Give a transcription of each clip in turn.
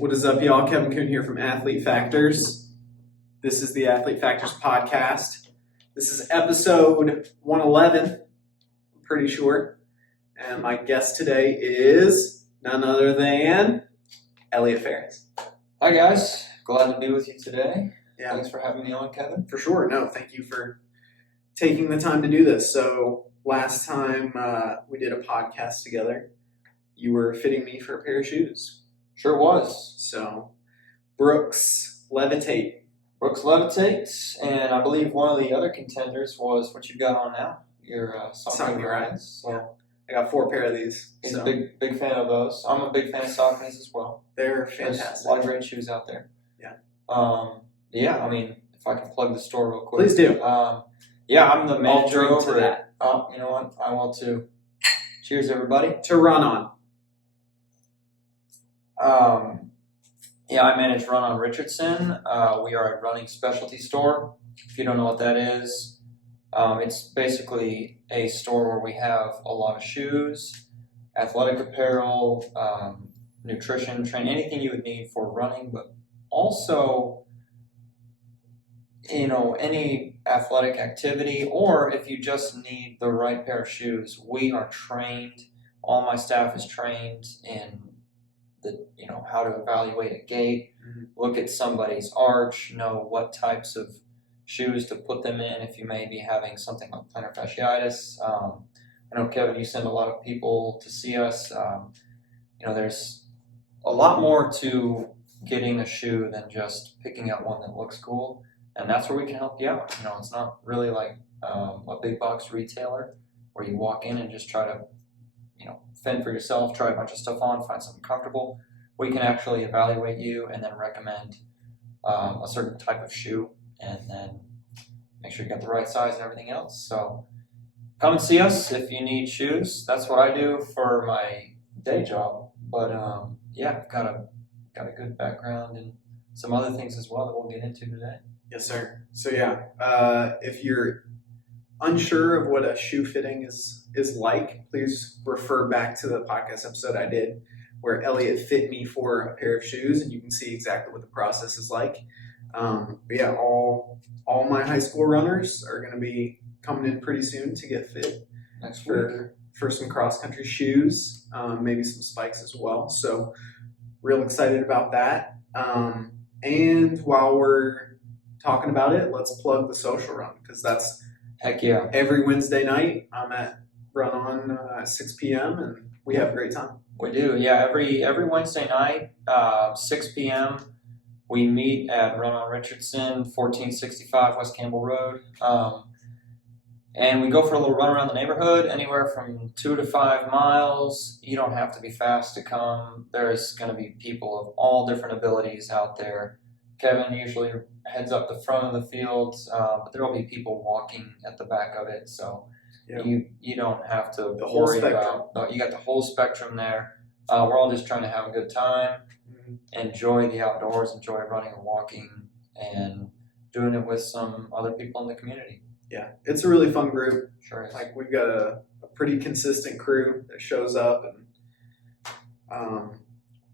What is up, y'all? Kevin Kuhn here from Athlete Factors. This is the Athlete Factors podcast. This is episode 111, I'm pretty sure. And my guest today is none other than Elliott Farris. Hi, guys. Glad to be with you today. Yeah. Thanks for having me on, Kevin. For sure. No, thank you for taking the time to do this. So last time we did a podcast together, you were fitting me for a pair of shoes. Sure was. So Brooks Levitate. Brooks Levitates, and I believe one of the other contenders was what you've got on now, your Saucony rides. So I got 4 pair of these. he's So a big fan of those. I'm a big fan of Sauconys as well. they're There's fantastic. a lot of great shoes out there. Yeah. Yeah, I mean, if I can plug the store real quick. Please do. Yeah, I'm the manager drink to over that. it. Oh, you know what? I will too. Cheers, everybody. To run on. Yeah, I manage Run on Richardson. We are a running specialty store. If you don't know what that is, it's basically a store where we have a lot of shoes, athletic apparel, nutrition, training, anything you would need for running, but also, any athletic activity, or if you just need the right pair of shoes. We are trained. All my staff is trained in how to evaluate a gait, look at somebody's arch, know what types of shoes to put them in if you may be having something like plantar fasciitis. I know, Kevin, you send a lot of people to see us. There's a lot more to getting a shoe than just picking out one that looks cool, and that's where we can help you out. It's not really like a big box retailer where you walk in and just try to fend for yourself, try a bunch of stuff on, find something comfortable. We can actually evaluate you and then recommend a certain type of shoe, and then make sure you got the right size and everything else. So come and see us if you need shoes. That's what I do for my day job. But I've got a good background and some other things as well that we'll get into today. Yes, sir. So if you're unsure of what a shoe fitting is like, please refer back to the podcast episode I did where Elliott fit me for a pair of shoes, and you can see exactly what the process is like. All my high school runners are going to be coming in pretty soon to get fit Next week. for some cross country shoes, maybe some spikes as well. So real excited about that. And while we're talking about it, let's plug the social run, because that's Heck yeah. every Wednesday night. I'm at Run On at 6 p.m. and we have a great time. We do, yeah. Every Wednesday night, 6 p.m., we meet at Run on Richardson, 1465 West Campbell Road. And we go for a little run around the neighborhood, anywhere from 2 to 5 miles. You don't have to be fast to come. There's going to be people of all different abilities out there. Kevin usually heads up the front of the field, but there will be people walking at the back of it. So you don't have to worry about. You got the whole spectrum there. We're all just trying to have a good time, enjoy the outdoors, enjoy running and walking, and doing it with some other people in the community. Yeah, it's a really fun group. Sure is. Like, we've got a pretty consistent crew that shows up, and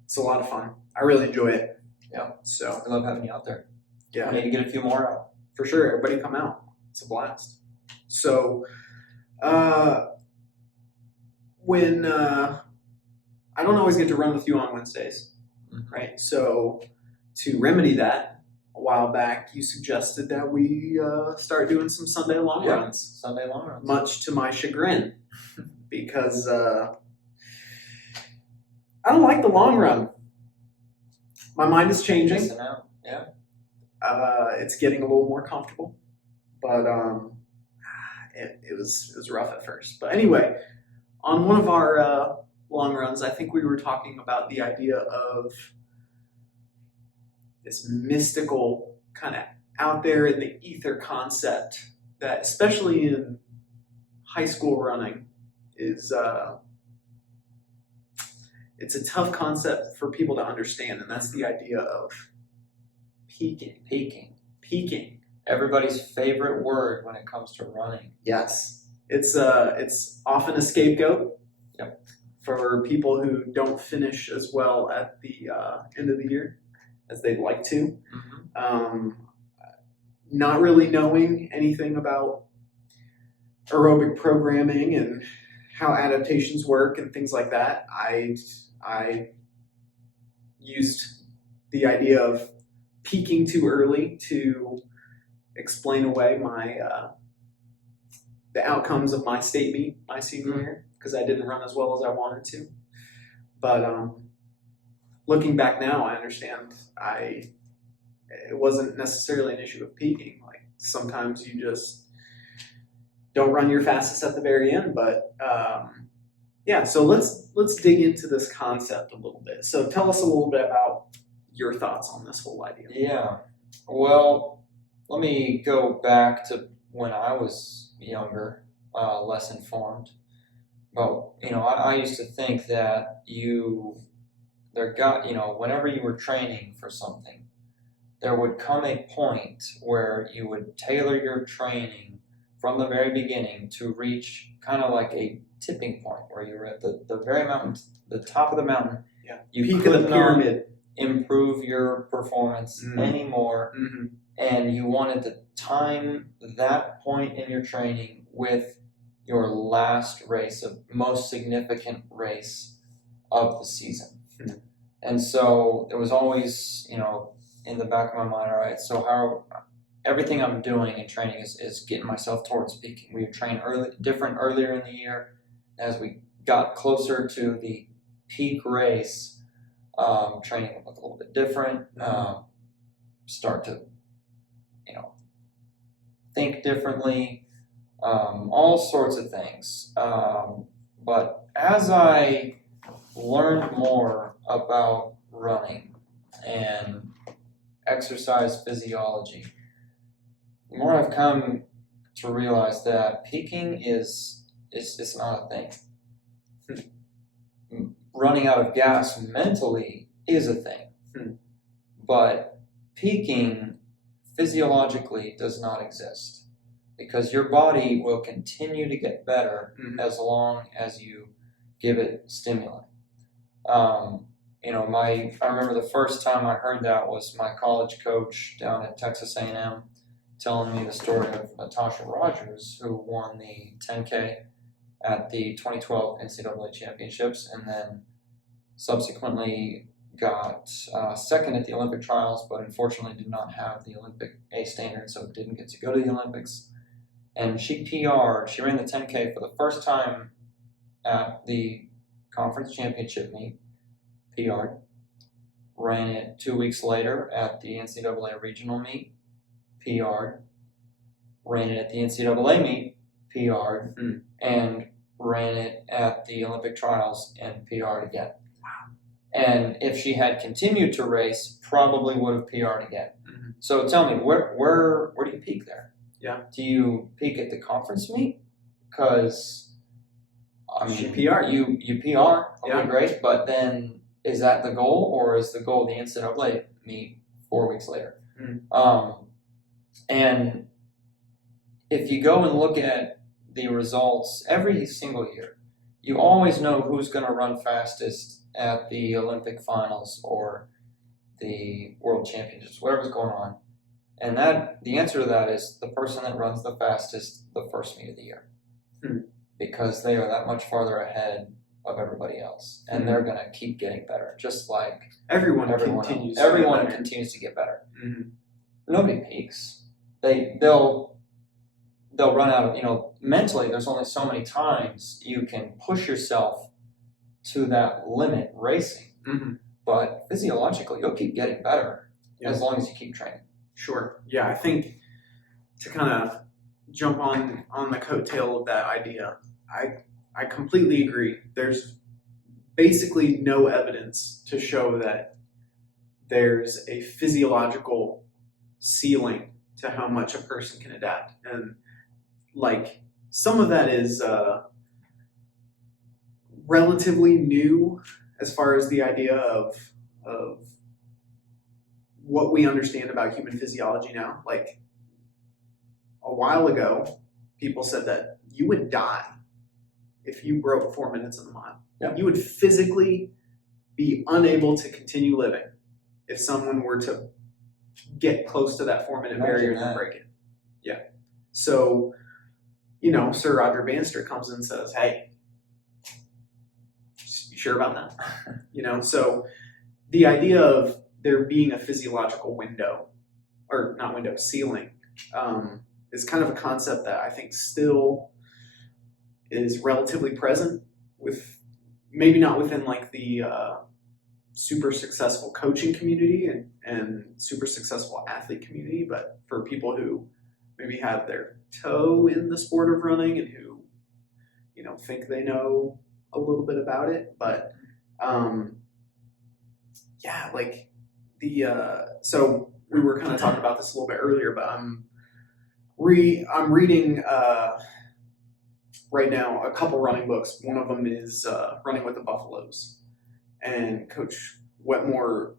it's a lot of fun. I really enjoy it. Yeah. So I love having you out there. yeah, I need to get a few more out. for sure. Everybody come out. It's a blast. So when I don't always get to run with you on Wednesdays, right? So to remedy that, a while back you suggested that we start doing some Sunday long runs. Sunday long runs. Much to my chagrin, because I don't like the long run. My mind is changing. Missing out. Yeah. It's getting a little more comfortable, but it was rough at first. But anyway, on one of our long runs, I think we were talking about the idea of this mystical kind of out there in the ether concept that, especially in high school running, is it's a tough concept for people to understand, and that's the idea of peaking. Everybody's favorite word when it comes to running. Yes, it's often a scapegoat. Yep. for people who don't finish as well at the end of the year as they'd like to. Not really knowing anything about aerobic programming and how adaptations work and things like that, I used the idea of peaking too early to explain away my the outcomes of my state meet my senior year, because I didn't run as well as I wanted to. But looking back now, I understand it wasn't necessarily an issue of peaking. Like sometimes you just don't run your fastest at the very end. But yeah, so let's dig into this concept a little bit. So tell us a little bit about your thoughts on this whole idea. Yeah, well, let me go back to when I was younger, less informed. Well, I used to think that whenever you were training for something, there would come a point where you would tailor your training from the very beginning to reach kind of like a tipping point where you're at the very mountain, the top of the mountain. Yeah. You Peak of could the not pyramid. improve your performance anymore, and you wanted to time that point in your training with your last race, of most significant race of the season. And so it was always, in the back of my mind, all right, so how everything I'm doing in training is getting myself towards peaking. We would train earlier in the year. As we got closer to the peak race, training would look a little bit different, start to, think differently, all sorts of things. But as I learned more about running and exercise physiology, the more I've come to realize that peaking is not a thing. Running out of gas mentally is a thing, but peaking physiologically does not exist, because your body will continue to get better as long as you give it stimuli. I remember the first time I heard that was my college coach down at Texas A&M telling me the story of Natasha Rogers, who won the 10K at the 2012 NCAA championships, and then subsequently got second at the Olympic trials, but unfortunately did not have the Olympic A standard, so didn't get to go to the Olympics. And she PR'd, she ran the 10K for the first time at the conference championship meet, PR'd, ran it 2 weeks later at the NCAA regional meet, PR'd, ran it at the NCAA meet, PR'd, and ran it at the Olympic trials and PR'd again. And if she had continued to race, probably would have PR'd again. So tell me, where do you peak there? Yeah. Do you peak at the conference meet? Because she PR'd. You PR, okay, great. But then is that the goal, or is the goal the NCAA meet 4 weeks later? And if you go and look at the results every single year, you always know who's going to run fastest at the Olympic finals or the World Championships, whatever's going on. And the answer to that is the person that runs the fastest the first meet of the year. Because they are that much farther ahead of everybody else. And they're going to keep getting better, just like everyone continues to get better. Nobody peaks. They'll run out of, mentally there's only so many times you can push yourself to that limit racing. But physiologically, you'll keep getting better as long as you keep training. Sure. Yeah, I think to kind of jump on the coattail of that idea, I completely agree. There's basically no evidence to show that there's a physiological ceiling to how much a person can adapt. And like some of that is relatively new as far as the idea of what we understand about human physiology now. Like a while ago, people said that you would die if you broke 4 minutes in the mile. Yeah. You would physically be unable to continue living if someone were to get close to that 4 minute barrier and then break it. Yeah. So, Sir Roger Bannister comes in and says, hey, you sure about that? So the idea of there being a physiological window, or not window, ceiling, is kind of a concept that I think still is relatively present with, maybe not within like the super successful coaching community and super successful athlete community, but for people who maybe have their toe in the sport of running and who, think they know a little bit about it. But like so we were kind of talking about this a little bit earlier, but I'm reading right now a couple running books. One of them is Running with the Buffaloes, and Coach Wetmore,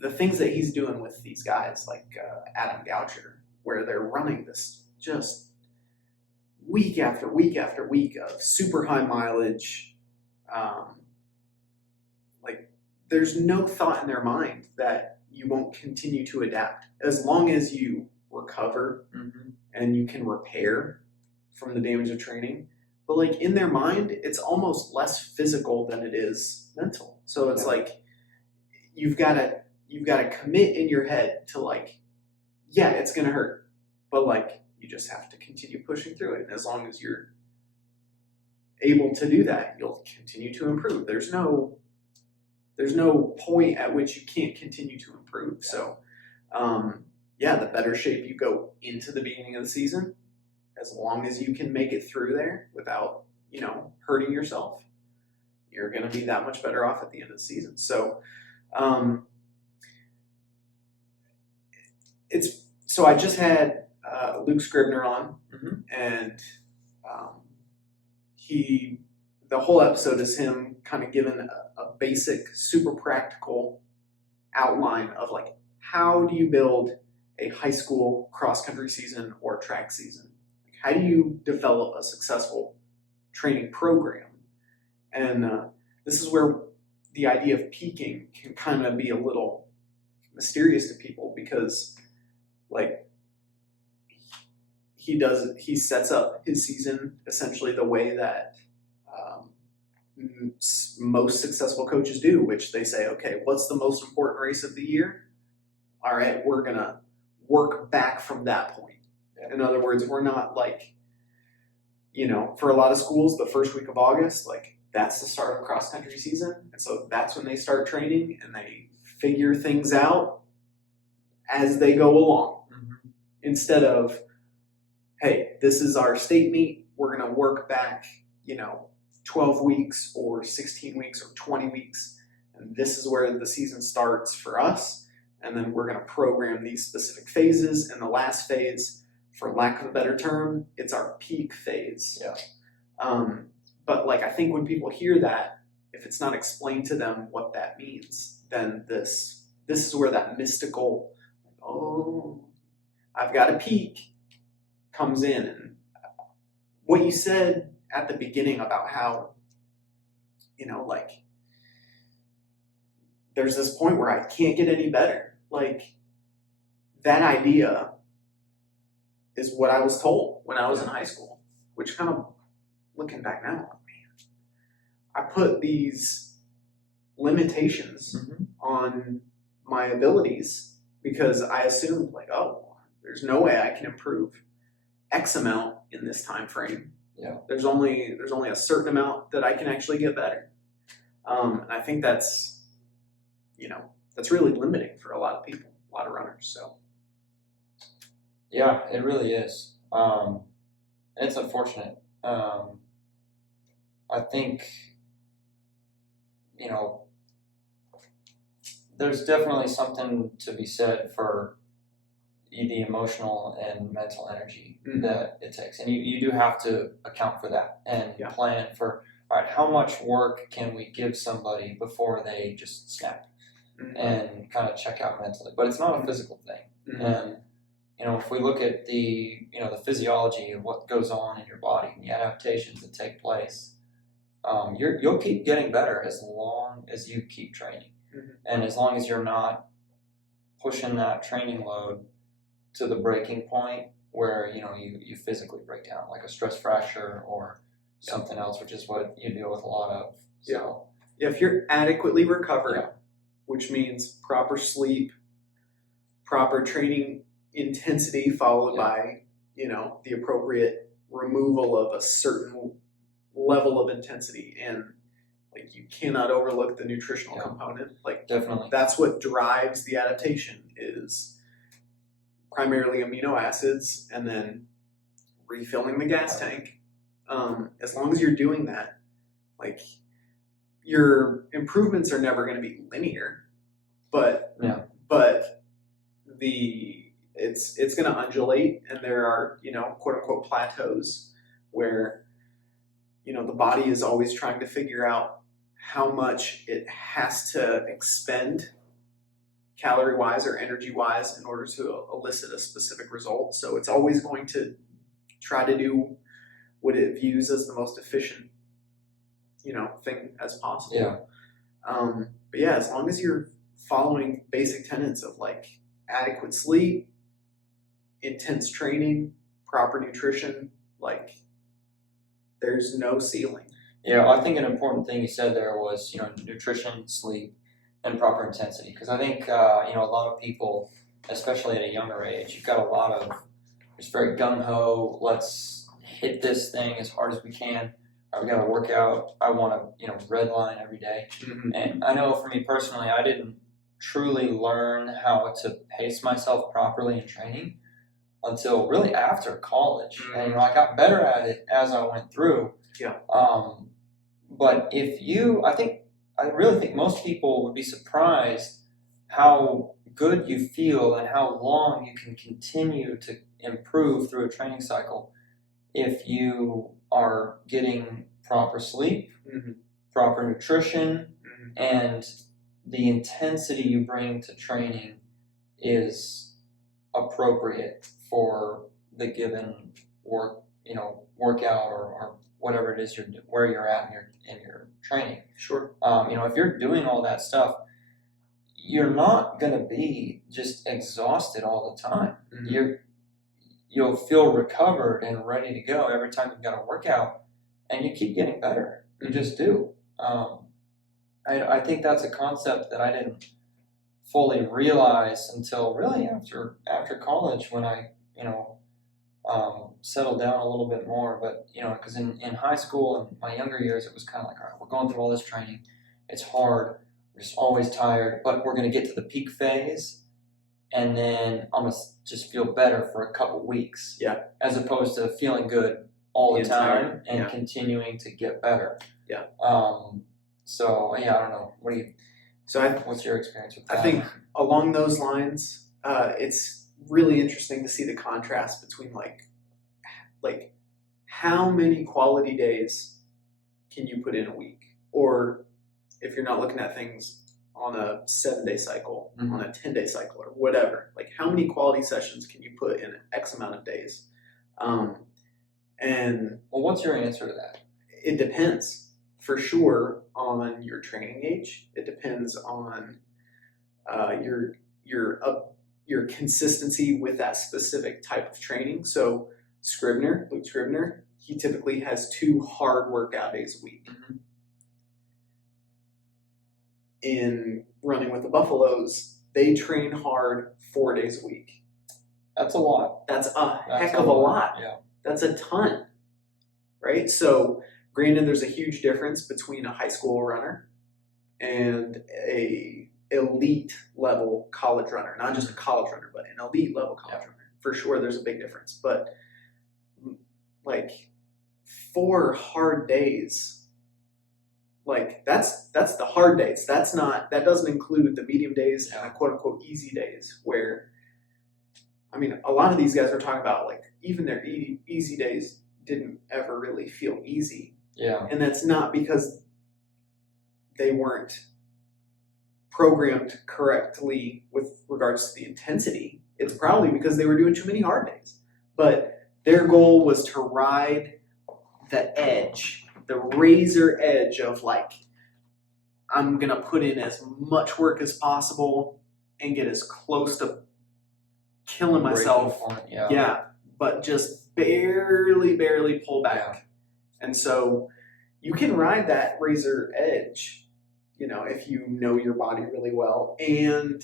the things that he's doing with these guys like Adam Goucher, where they're running this just week after week after week of super high mileage. Like there's no thought in their mind that you won't continue to adapt as long as you recover and you can repair from the damage of training. But like in their mind, it's almost less physical than it is mental. So it's like you've got to commit in your head to like, yeah, it's gonna hurt, but like you just have to continue pushing through it. And as long as you're able to do that, you'll continue to improve. There's no point at which you can't continue to improve. So the better shape you go into the beginning of the season, as long as you can make it through there without, hurting yourself, you're going to be that much better off at the end of the season. So, I just had Luke Scribner on, and the whole episode is him kind of giving a basic, super practical outline of like, how do you build a high school cross-country season or track season? How do you develop a successful training program? And this is where the idea of peaking can kind of be a little mysterious to people, because like he sets up his season essentially the way that most successful coaches do, which they say, okay, what's the most important race of the year? All right, we're going to work back from that point. In other words, we're not like, for a lot of schools, the first week of August, like that's the start of cross-country season. And so that's when they start training and they figure things out as they go along. Instead of, hey, this is our state meet, we're going to work back, 12 weeks or 16 weeks or 20 weeks. And this is where the season starts for us. And then we're going to program these specific phases. And the last phase, for lack of a better term, it's our peak phase. But like, I think when people hear that, if it's not explained to them what that means, then this is where that mystical, oh, I've got a peak, comes in. And what you said at the beginning about how, like, there's this point where I can't get any better. Like, that idea is what I was told when I was in high school, which kind of, looking back now, man, I put these limitations on my abilities because I assumed like, oh, there's no way I can improve X amount in this time frame. There's only a certain amount that I can actually get better. And I think that's really limiting for a lot of people, a lot of runners. So. Yeah, it really is. It's unfortunate. I think, there's definitely something to be said for the emotional and mental energy that it takes. And you do have to account for that and plan for, all right, how much work can we give somebody before they just snap and kind of check out mentally. But it's not a physical thing. And, if we look at the physiology of what goes on in your body and the adaptations that take place, you'll keep getting better as long as you keep training, and as long as you're not pushing that training load to the breaking point where you physically break down, like a stress fracture or something else, which is what you deal with a lot of. So if you're adequately recovered, which means proper sleep, proper training intensity followed by the appropriate removal of a certain level of intensity, and like you cannot overlook the nutritional component. Like definitely, that's what drives the adaptation, is primarily amino acids and then refilling the gas tank. As long as you're doing that, like your improvements are never going to be linear, but it's going to undulate, and there are quote unquote plateaus where the body is always trying to figure out how much it has to expend calorie wise or energy wise in order to elicit a specific result. So it's always going to try to do what it views as the most efficient thing as possible. But yeah, as long as you're following basic tenets of like adequate sleep, intense training, proper nutrition, like there's no ceiling. Yeah, I think an important thing you said there was nutrition, sleep, and proper intensity, because I think a lot of people, especially at a younger age, you've got a lot of just very gung-ho, let's hit this thing as hard as we can. I've got to work out. I want to red line every day. And I know for me personally, I didn't truly learn how to pace myself properly in training until really after college. And I got better at it as I went through. But I really think most people would be surprised how good you feel and how long you can continue to improve through a training cycle if you are getting proper sleep, proper nutrition, and the intensity you bring to training is appropriate for the given workout or whatever it is where you're at in your training. Sure. If you're doing all that stuff, you're not going to be just exhausted all the time. You'll feel recovered and ready to go every time you've got a workout, and you keep getting better. You just do. I think that's a concept that I didn't fully realize until really after college, when I settled down a little bit more. But because in high school and my younger years, it was kind of like, all right, we're going through all this training, it's hard, we're just always tired, but we're going to get to the peak phase, and then I'm going to just feel better for a couple weeks. As opposed to feeling good all the time and continuing to get better. So I don't know. What's your experience with that? I think along those lines, it's really interesting to see the contrast between like how many quality days can you put in a week, or if you're not looking at things on a 7-day cycle, on a 10-day cycle or whatever, like how many quality sessions can you put in X amount of days? And what's your answer to that? It depends for sure on your training age. It depends on your consistency with that specific type of training. So Luke Scribner, he typically has 2 hard workout days a week. In running with the Buffaloes, they train hard 4 days a week. That's a lot. That's a heck of a lot. That's a ton, right? So granted, there's a huge difference between a high school runner and a elite level college runner. Not just a college runner, but an elite level college runner. For sure, there's a big difference. But like 4 hard days, like that's the hard days. That doesn't include the medium days and the quote unquote easy days, where a lot of these guys are talking about like even their easy days didn't ever really feel easy. And that's not because they weren't programmed correctly with regards to the intensity. it's probably because they were doing too many hard days. But their goal was to ride the edge, the razor edge of like, I'm going to put in as much work as possible and get as close to killing myself. Yeah, but just barely pull back. Yeah. And so you can ride that razor edge, if you know your body really well and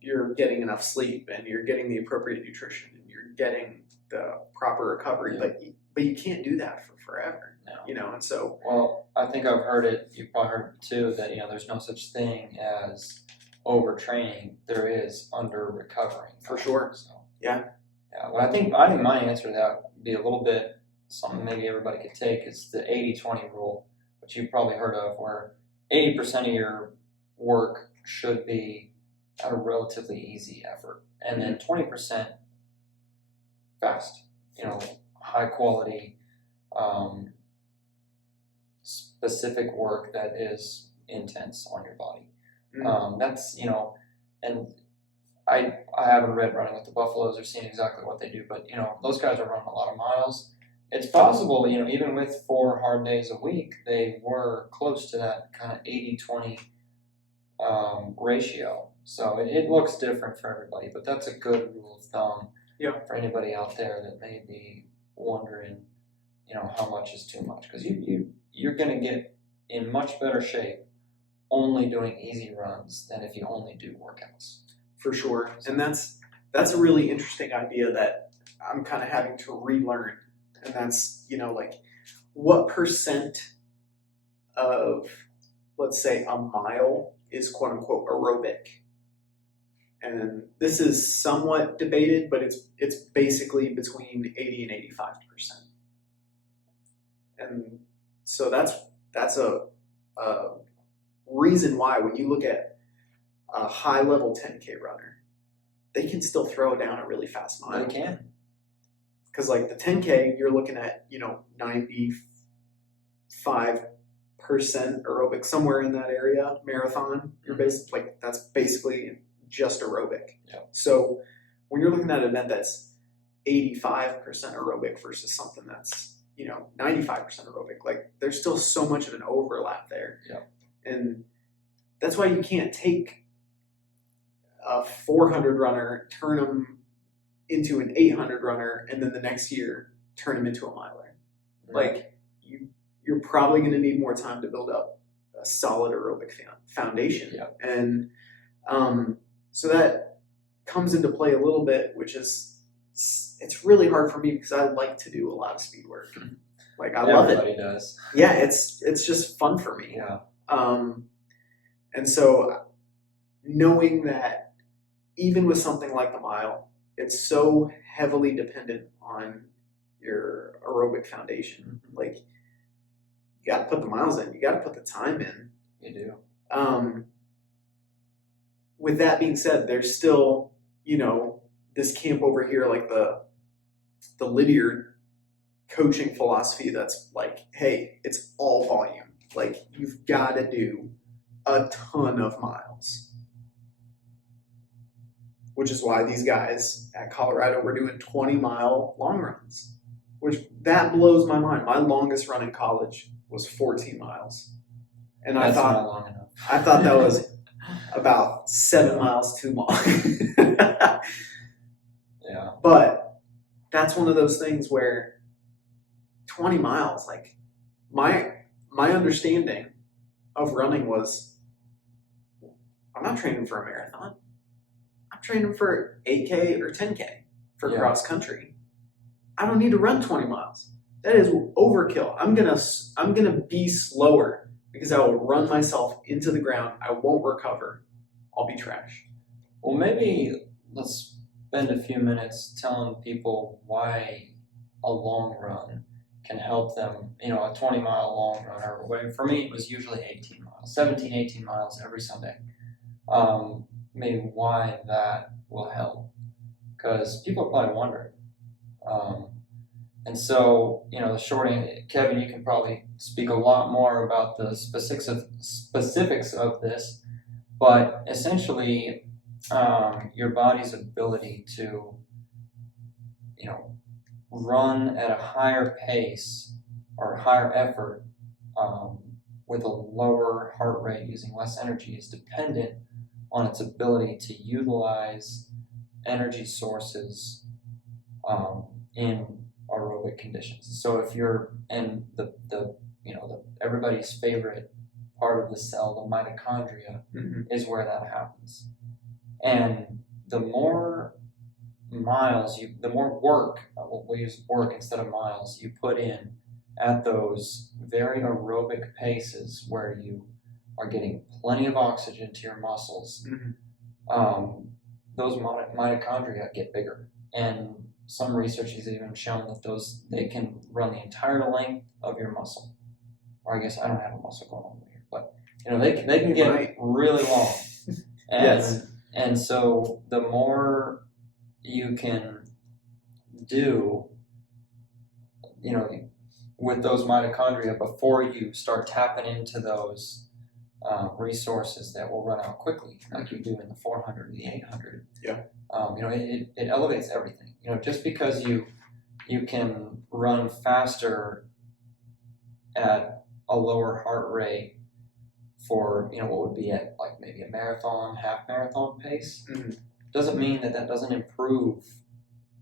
you're getting enough sleep and you're getting the appropriate nutrition and you're getting the proper recovery. But you can't do that for forever. No. And so. Well, I think I've heard it. You've probably heard it too. That there's no such thing as overtraining. There is under recovering. For sure. So. Yeah. Yeah. Well, I think my answer to that would be a little bit something maybe everybody could take is the 80-20 rule, which you've probably heard of, where 80% of your work should be at a relatively easy effort, and then 20% fast. High quality. Specific work that is intense on your body. That's and I haven't read Running with the Buffaloes or seen exactly what they do, but those guys are running a lot of miles. It's possible, even with 4 hard days a week, they were close to that kind of 80-20 ratio. So it looks different for everybody, but that's a good rule of thumb for anybody out there that may be wondering, how much is too much, because you're going to get in much better shape only doing easy runs than if you only do workouts. For sure. And that's a really interesting idea that I'm kind of having to relearn. And that's, like what percent of, let's say, a mile is quote unquote aerobic. And this is somewhat debated, but it's basically between 80 and 85%. And so that's a reason why when you look at a high level 10K runner, they can still throw down a really fast mile. They can. Because like the 10K, you're looking at 95% aerobic, somewhere in that area. Marathon, you're basically that's basically just aerobic. Yeah. So when you're looking at an event that's 85% aerobic versus something that's 95% aerobic, like there's still so much of an overlap there. Yeah. And that's why you can't take a 400 runner, turn them into an 800 runner, and then the next year turn them into a miler. Right. Like you're probably going to need more time to build up a solid aerobic foundation. Yeah. And so that comes into play a little bit, which is it's really hard for me because I like to do a lot of speed work. Like I love it. Everybody does. Yeah, it's just fun for me. Yeah. And so knowing that even with something like the mile, it's so heavily dependent on your aerobic foundation. Like you got to put the miles in, you got to put the time in. You do. With that being said, there's still, this camp over here, like the Lydiard coaching philosophy that's like, hey, it's all volume. Like you've got to do a ton of miles. Which is why these guys at Colorado were doing 20-mile long runs, which that blows my mind. My longest run in college was 14 miles. And That's not long enough. I thought that was about 7 miles too long. Yeah. But that's one of those things where 20 miles, like my understanding of running was, I'm not training for a marathon. I'm training for 8K or 10K for cross country. I don't need to run 20 miles. That is overkill. I'm gonna be slower because I will run myself into the ground. I won't recover. I'll be trash. Well, maybe let's spend a few minutes telling people why a long run can help them. A 20-mile long run, or whatever. For me, it was usually 18 miles, 17, 18 miles every Sunday. Maybe why that will help, because people are probably wondering. And so, the short end, Kevin, you can probably speak a lot more about the specifics of this, but essentially your body's ability to, run at a higher pace or higher effort with a lower heart rate using less energy is dependent on its ability to utilize energy sources in aerobic conditions. So if you're in the everybody's favorite part of the cell, the mitochondria, is where that happens. And the more the more work, we'll use work instead of miles, you put in at those very aerobic paces where you are getting plenty of oxygen to your muscles, those mitochondria get bigger. And some research has even shown that they can run the entire length of your muscle. Or I guess I don't have a muscle going on here, but they can get really long. And, yes. And so the more you can do, with those mitochondria before you start tapping into those resources that will run out quickly, like you do in the 400 or the 800. Yeah. It elevates everything. Just because you can run faster at a lower heart rate for what would be at like maybe a marathon, half marathon pace, doesn't mean that doesn't improve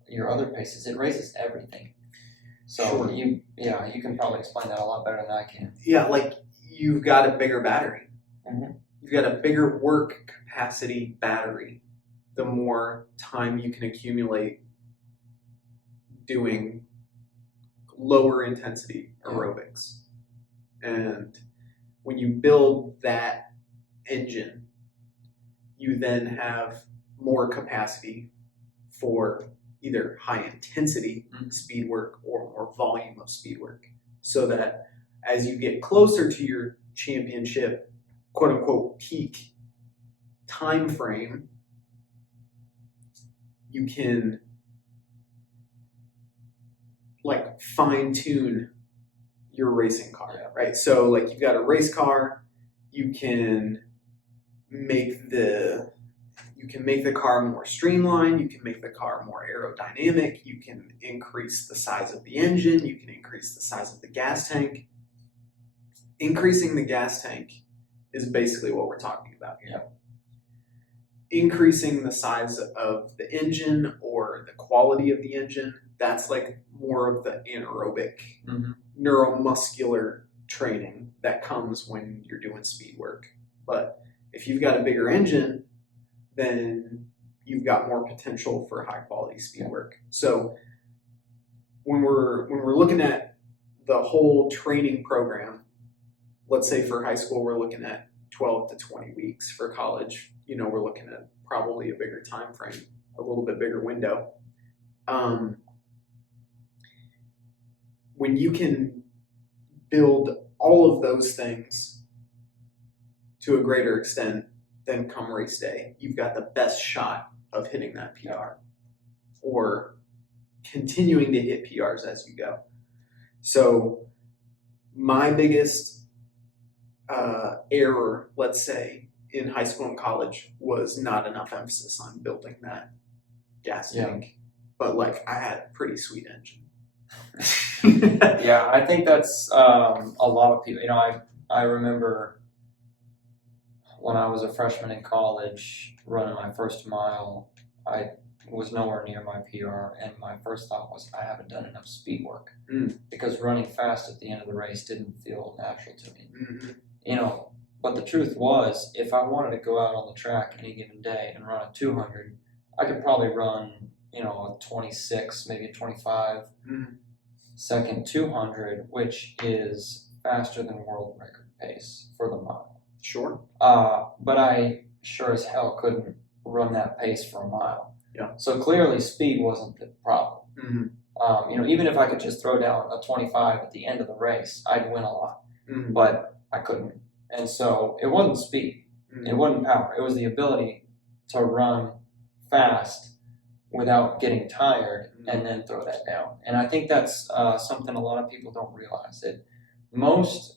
your other paces. It raises everything. So sure. you can probably explain that a lot better than I can. Yeah, like you've got a bigger battery. Mm-hmm. You've got a bigger work capacity battery. The more time you can accumulate doing lower intensity aerobics. And when you build that engine, you then have more capacity for either high intensity speed work or more volume of speed work. So that as you get closer to your championship, quote unquote, peak time frame, you can like fine tune your racing car, right? So like you've got a race car, you can make the car more streamlined, you can make the car more aerodynamic, you can increase the size of the engine, you can increase the size of the gas tank. Increasing the gas tank is basically what we're talking about here. Yeah. Increasing the size of the engine or the quality of the engine, that's like more of the anaerobic neuromuscular training that comes when you're doing speed work. But if you've got a bigger engine, then you've got more potential for high quality speed work. So when we're looking at the whole training program, let's say for high school we're looking at 12 to 20 weeks. For college, we're looking at probably a bigger time frame, a little bit bigger window. When you can build all of those things to a greater extent, then come race day, you've got the best shot of hitting that PR or continuing to hit PRs as you go. So my biggest error, let's say, in high school and college was not enough emphasis on building that gas tank. But like I had a pretty sweet engine. Yeah, I think that's a lot of people. I remember when I was a freshman in college running my first mile, I was nowhere near my PR, and my first thought was I haven't done enough speed work because running fast at the end of the race didn't feel natural to me. But the truth was, if I wanted to go out on the track any given day and run a 200, I could probably run a 26, maybe a 25 second 200, which is faster than world record pace for the mile. Sure. But I sure as hell couldn't run that pace for a mile. Yeah. So clearly speed wasn't the problem. Even if I could just throw down a 25 at the end of the race, I'd win a lot. But I couldn't. And so it wasn't speed. It wasn't power. It was the ability to run fast without getting tired and then throw that down. And I think that's something a lot of people don't realize, that most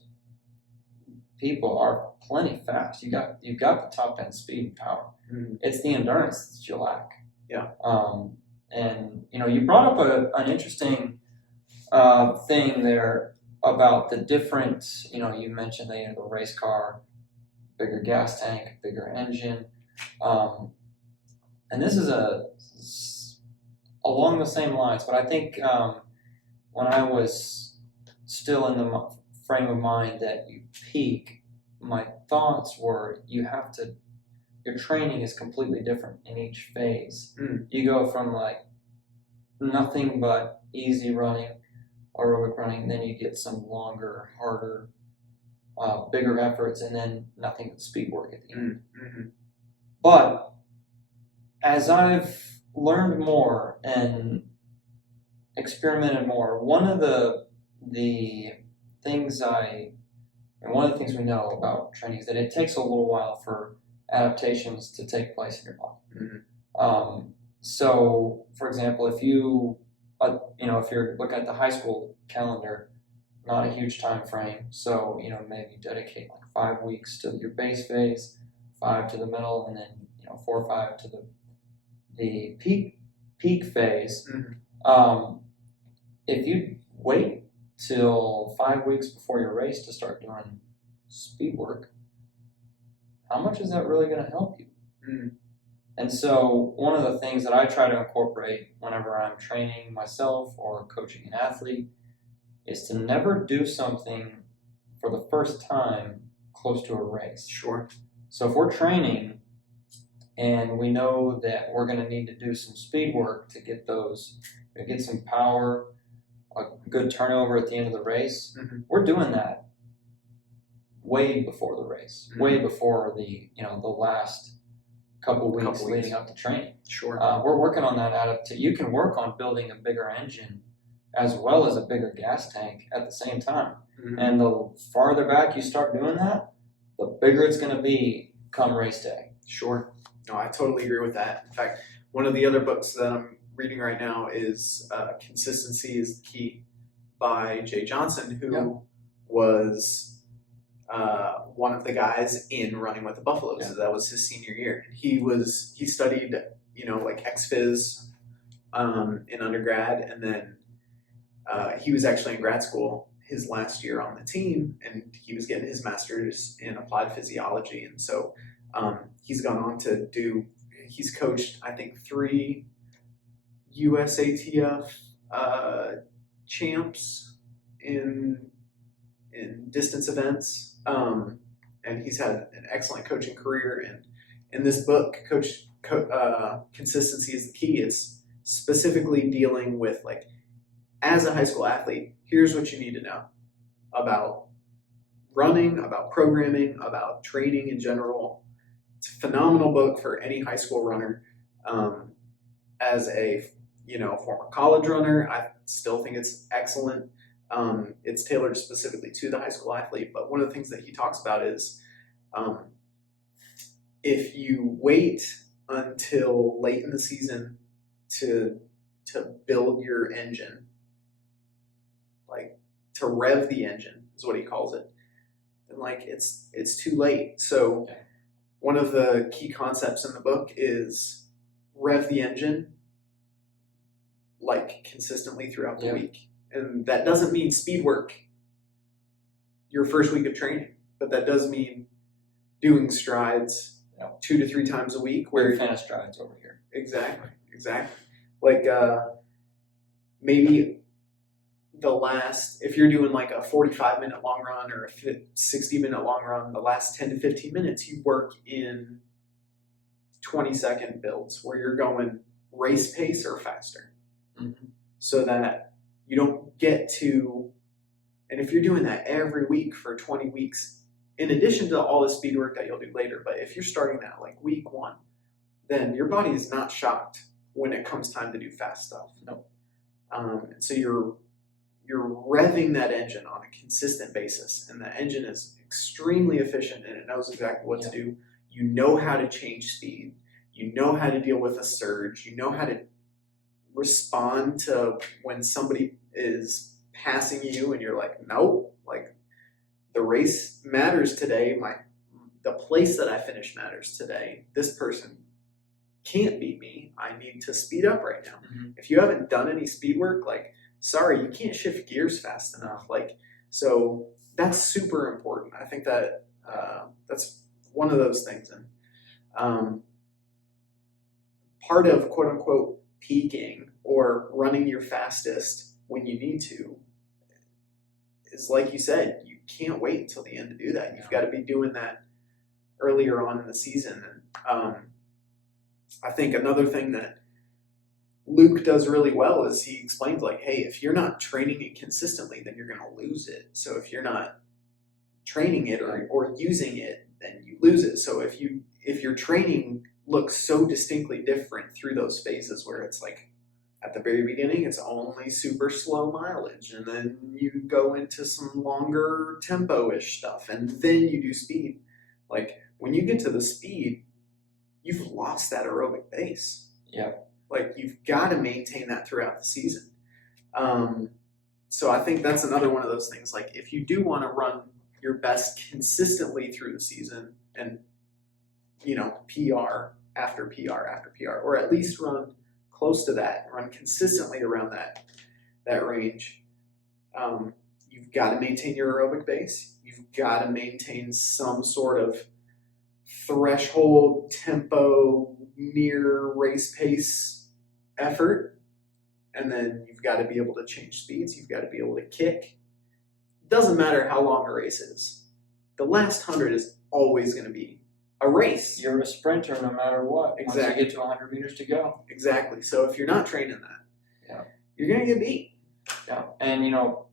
people are plenty fast. You got the top end speed and power. Mhm. It's the endurance that you lack. Yeah. And you brought up an interesting thing there about the different. You mentioned the race car, bigger gas tank, bigger engine, and this is along the same lines. But I think when I was still in the frame of mind that you peak, my thoughts were your training is completely different in each phase. You go from like nothing but easy running, aerobic running, then you get some longer, harder, bigger efforts, and then nothing but speed work at the end. Mm-hmm. But as I've learned more and experimented more, one of the things we know about training is that it takes a little while for adaptations to take place in your body. Mm-hmm. So, for example, if you're looking at the high school calendar, not a huge time frame. So, maybe dedicate like 5 weeks to your base phase, 5 to the middle, and then 4 or 5 to the peak phase. Mm-hmm. If you wait till 5 weeks before your race to start doing speed work, how much is that really going to help you? Mm-hmm. And so one of the things that I try to incorporate whenever I'm training myself or coaching an athlete is to never do something for the first time close to a race. Sure. So if we're training and we know that we're going to need to do some speed work to get get some power, a good turnover at the end of the race, mm-hmm. we're doing that way before the race, mm-hmm. way before the last couple weeks leading up to training. Sure. We're working on that adaptation. You can work on building a bigger engine as well as a bigger gas tank at the same time. Mm-hmm. And the farther back you start doing that, the bigger it's going to be come race day. Sure. No, I totally agree with that. In fact, one of the other books that I'm reading right now is Consistency is the Key by Jay Johnson, who was one of the guys in Running with the Buffaloes. So that was his senior year. He studied, like ex-phys in undergrad, and then he was actually in grad school his last year on the team, and he was getting his master's in applied physiology. And so he's gone on to he's coached, I think, 3 USATF champs in distance events, and he's had an excellent coaching career. And in this book, Consistency is the Key, it's specifically dealing with, like, as a high school athlete, here's what you need to know about running, about programming, about training in general. It's a phenomenal book for any high school runner. As a former college runner, I still think it's excellent. It's tailored specifically to the high school athlete, but one of the things that he talks about is if you wait until late in the season to build your engine, like to rev the engine is what he calls it, then like it's too late. So one of the key concepts in the book is rev the engine like consistently throughout the week. And that doesn't mean speed work your first week of training, but that does mean doing strides 2 to 3 times a week. Where fast strides over here. Exactly. Like maybe if you're doing like a 45-minute long run or a 60-minute long run, the last 10 to 15 minutes you work in 20-second builds where you're going race pace or faster. Mm-hmm. So that you don't get to, and if you're doing that every week for 20 weeks, in addition to all the speed work that you'll do later, but if you're starting that like week 1, then your body is not shocked when it comes time to do fast stuff. No. So you're revving that engine on a consistent basis, and the engine is extremely efficient and it knows exactly what to do. You know how to change speed. You know how to deal with a surge. You know how to respond to when somebody is passing you and you're like, nope, like the race matters today. The place that I finish matters today. This person can't beat me. I need to speed up right now. Mhm. If you haven't done any speed work, like, sorry, you can't shift gears fast enough. Like, so that's super important. I think that that's one of those things. And part of quote unquote peaking or running your fastest when you need to is, like you said, you can't wait until the end to do that. You've got to be doing that earlier on in the season. And I think another thing that Luke does really well is he explains, like, hey, if you're not training it consistently, then you're going to lose it. So if you're not training it or using it, then you lose it. So if your training looks so distinctly different through those phases where it's like at the very beginning it's only super slow mileage, and then you go into some longer tempo-ish stuff, and then you do speed. Like, when you get to the speed, you've lost that aerobic base. Yeah. Like, you've got to maintain that throughout the season. So I think that's another one of those things. Like, if you do want to run your best consistently through the season and, PR after PR after PR, or at least run close to that, run consistently around that range, you've got to maintain your aerobic base. You've got to maintain some sort of threshold tempo near race pace effort, and then you've got to be able to change speeds. You've got to be able to kick. Doesn't matter how long a race is. The last 100 is always going to be a race. You're a sprinter no matter what. Exactly. Once you get to 100 meters to go. Exactly. So if you're not training that, you're going to get beat. Yeah. And,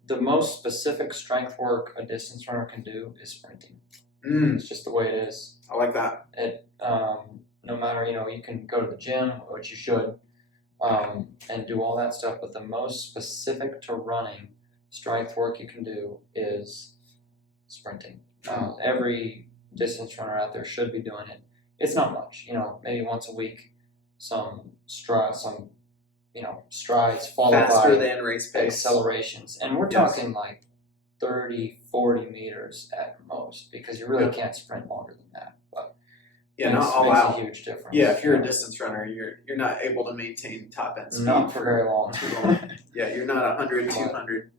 the most specific strength work a distance runner can do is sprinting. It's just the way it is. I like that. It, no matter, you can go to the gym, which you should, and do all that stuff, but the most specific to running strength work you can do is sprinting. Every distance runner out there should be doing it. It's not much, maybe once a week, some strides followed faster by than race pace accelerations. And we're talking like 30, 40 meters at most, because you really can't sprint longer than that. But not all makes out. a huge difference. Yeah, if you're a distance runner, you're not able to maintain top end speed not for very long. too long. Yeah, you're not 100, 200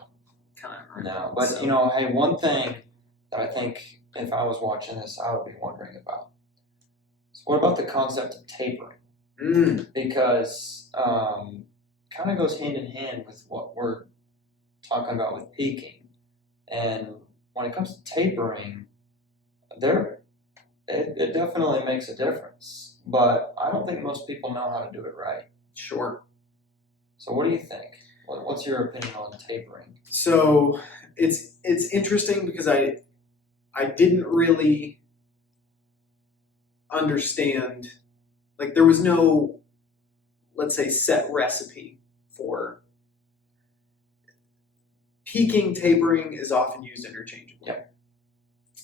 kind of. No, but hey, one thing that I think if I was watching this, I would be wondering about. So what about the concept of tapering? Because kind of goes hand in hand with what we're talking about with peaking. And when it comes to tapering, it definitely makes a difference. But I don't think most people know how to do it right. Sure. So what do you think? What's your opinion on tapering? So it's interesting because I didn't really understand, like, there was no, let's say, set recipe for peaking. Tapering is often used interchangeably. Yeah.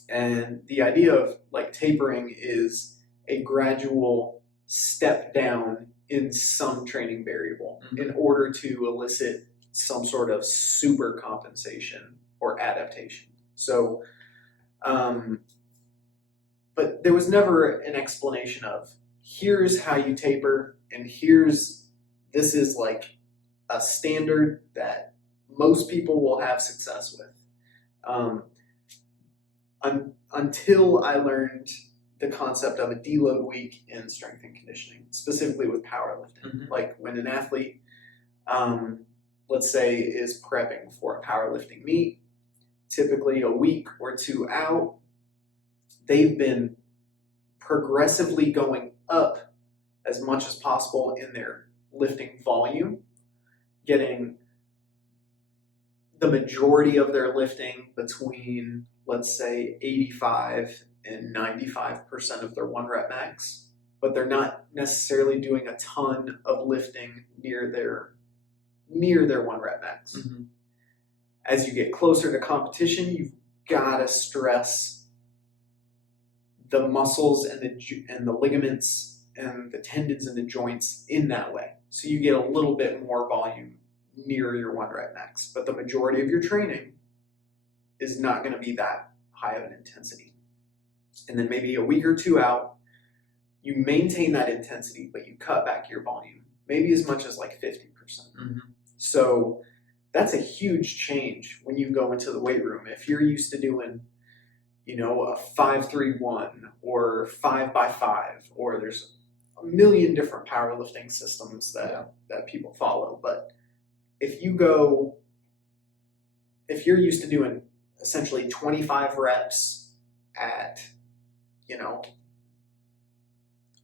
And the idea of, like, tapering is a gradual step down in some training variable in order to elicit some sort of super compensation or adaptation. So, but there was never an explanation of, here's how you taper, and this is like a standard that most people will have success with. Until I learned the concept of a deload week in strength and conditioning, specifically with powerlifting. Like, when an athlete, let's say, is prepping for a powerlifting meet, typically a week or two out, they've been progressively going up as much as possible in their lifting volume, getting the majority of their lifting between, let's say, 85 and 95% of their 1 rep max, but they're not necessarily doing a ton of lifting near their 1 rep max. As you get closer to competition, you've got to stress the muscles and the ligaments and the tendons and the joints in that way. So you get a little bit more volume near your 1 rep max, but the majority of your training is not going to be that high of an intensity. And then maybe a week or two out, you maintain that intensity, but you cut back your volume, maybe as much as like 50%. Mm-hmm. So that's a huge change when you go into the weight room. If you're used to doing, a 5-3-1 or 5x5, or there's a million different powerlifting systems that people follow. But if you're used to doing essentially 25 reps at,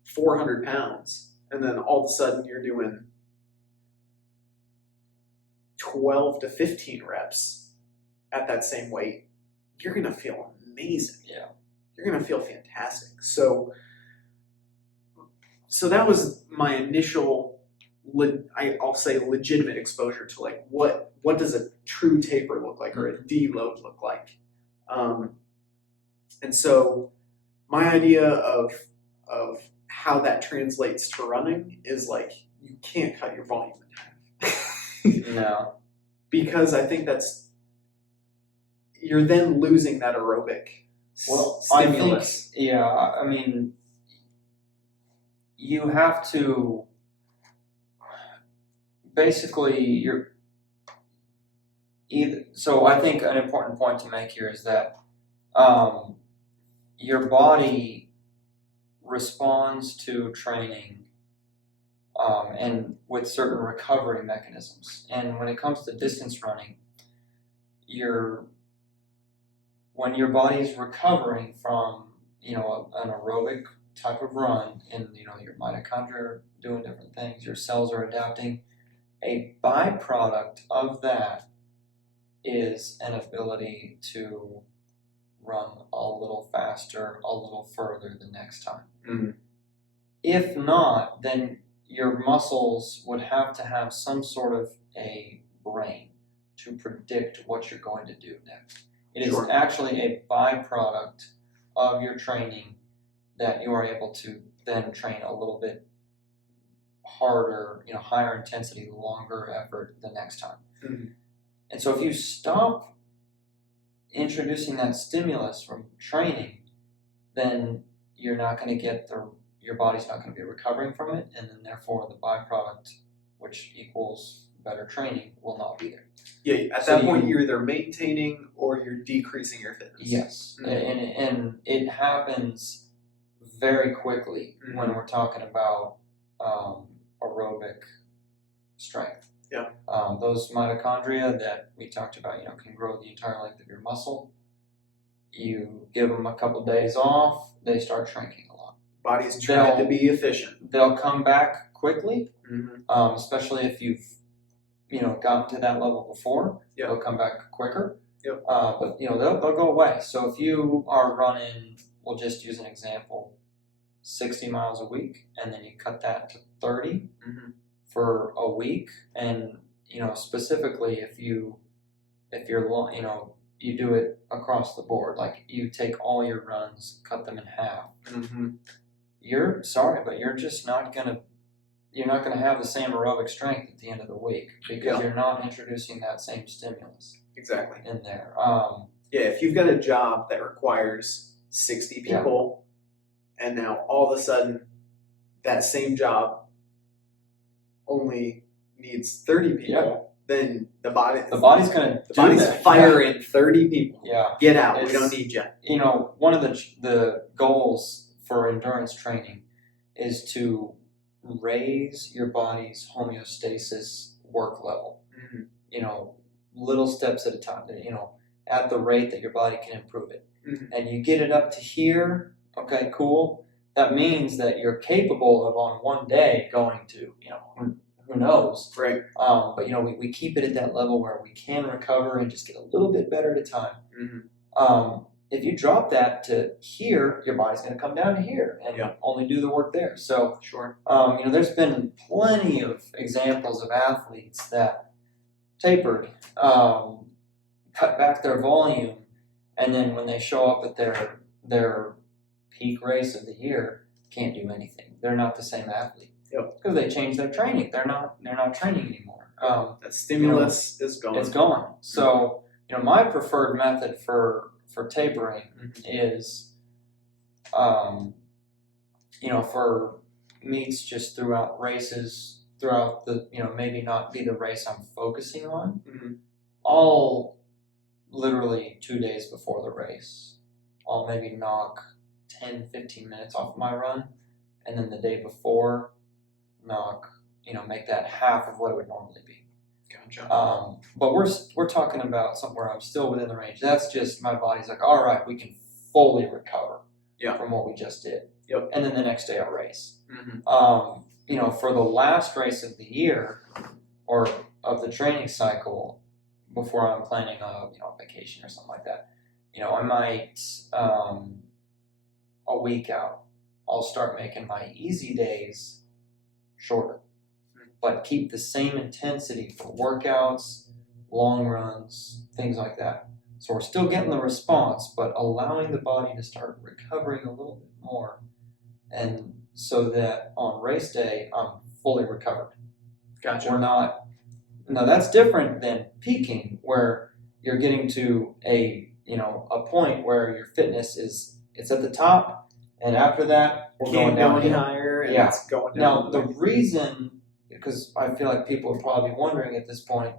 400 pounds, and then all of a sudden you're doing 12 to 15 reps at that same weight, you're going to feel amazing. Yeah. You're going to feel fantastic. So that was my initial, I'll say, legitimate exposure to like what does a true taper look like, or a deload look like. And so my idea of how that translates to running is like, you can't cut your volume in half. No. Because I think you're then losing that aerobic stimulus. I mean, you have to basically so I think an important point to make here is that your body responds to training and with certain recovery mechanisms. And when it comes to distance running, when your body is recovering from an aerobic type of run, and your mitochondria are doing different things, your cells are adapting, a byproduct of that is an ability to run a little faster, a little further the next time. Mm-hmm. If not, then your muscles would have to have some sort of a brain to predict what you're going to do next. It is actually a byproduct of your training that you are able to then train a little bit harder, higher intensity, longer effort the next time. Mm-hmm. And so if you stop introducing that stimulus from training, then you're not going to get your body's not going to be recovering from it, and then therefore the byproduct, which equals better training, will not be there. Yeah, at that point you're either maintaining or you're decreasing your fitness. Yes, mm-hmm. and it happens very quickly mm-hmm. when we're talking about aerobic strength. Yeah. Those mitochondria that we talked about, can grow the entire length of your muscle. You give them a couple days off, they start shrinking a lot. Body's trying to be efficient. They'll come back quickly, mm-hmm. Especially if you've, gotten to that level before. Yep. They'll come back quicker. Yep. But they'll go away. So if you are running, we'll just use an example, 60 miles a week, and then you cut that to 30 mm-hmm. for a week, and specifically if you're you do it across the board, like you take all your runs, cut them in half. Mm-hmm. You're just not gonna have the same aerobic strength at the end of the week because you're not introducing that same stimulus. Exactly. In there. If you've got a job that requires 60 people, and now all of a sudden that same job only needs 30 people, then the body's firing 30 people. Yeah. Get out. We don't need you. One of the goals for endurance training is to raise your body's homeostasis work level. Mm-hmm. Little steps at a time. At the rate that your body can improve it. Mm-hmm. And you get it up to here. Okay, cool. That means that you're capable of on one day going to, who knows? Right. But we keep it at that level where we can recover and just get a little bit better at a time. Mm-hmm. If you drop that to here, your body's going to come down to here and only do the work there. So, there's been plenty of examples of athletes that tapered, cut back their volume, and then when they show up at their peak race of the year, can't do anything. They're not the same athlete. Yep. Because they changed their training. They're not training anymore. That stimulus is gone. It's gone. So, my preferred method for tapering is for meets just throughout races, throughout the, maybe not be the race I'm focusing on, Mm-hmm. I'll literally 2 days before the race, I'll maybe knock 10, 15 minutes off my run, and then the day before, knock, make that half of what it would normally be. Gotcha. But we're talking about somewhere I'm still within the range. That's just my body's like, all right, we can fully recover from what we just did. Yep. And then the next day I'll race. Mm-hmm. For the last race of the year or of the training cycle, before I'm planning a vacation or something like that, I might a week out, I'll start making my easy days shorter, but keep the same intensity for workouts, long runs, things like that. So we're still getting the response, but allowing the body to start recovering a little bit more, and so that on race day I'm fully recovered. Gotcha. We're not. Now that's different than peaking, where you're getting to a point where your fitness it's at the top, and after that we're Can't going go any downhill. higher, and Yeah. it's going Now down. the reason, because I feel like people are probably wondering at this point,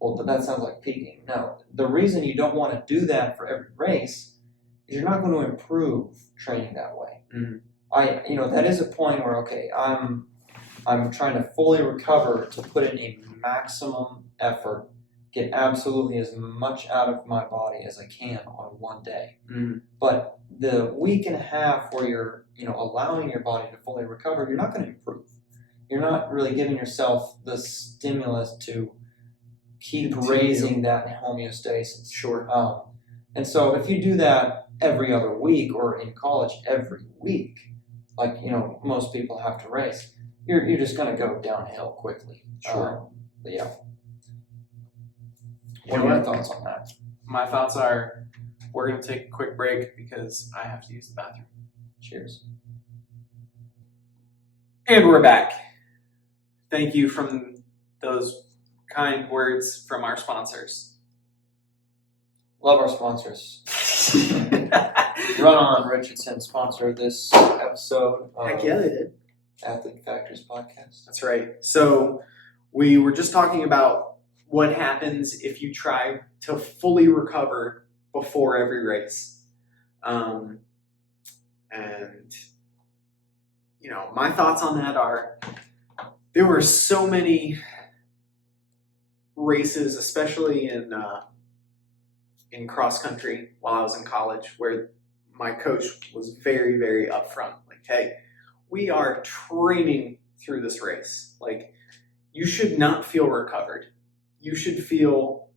well, that sounds like peaking. No, the reason you don't want to do that for every race is you're not going to improve training that way. Mm-hmm. That is a point where, okay, I'm trying to fully recover to put in a maximum effort, get absolutely as much out of my body as I can on one day. Mm-hmm. But the week and a half where you're, allowing your body to fully recover, you're not going to improve. You're not really giving yourself the stimulus to keep raising that homeostasis. Sure. And so if you do that every other week, or in college every week, like most people have to race, you're just going to go downhill quickly. Sure. But yeah. What are your thoughts on that? My thoughts are, we're going to take a quick break because I have to use the bathroom. Cheers. And we're back. Thank you from those kind words from our sponsors. Love our sponsors. Run On Richardson sponsored this episode of Heck yeah, they did. Athlete Factors Podcast. That's right. So we were just talking about what happens if you try to fully recover before every race. And, my thoughts on that are, there were so many races, especially in cross country while I was in college, where my coach was very, very upfront. Like, hey, we are training through this race. Like, you should not feel recovered. You should feel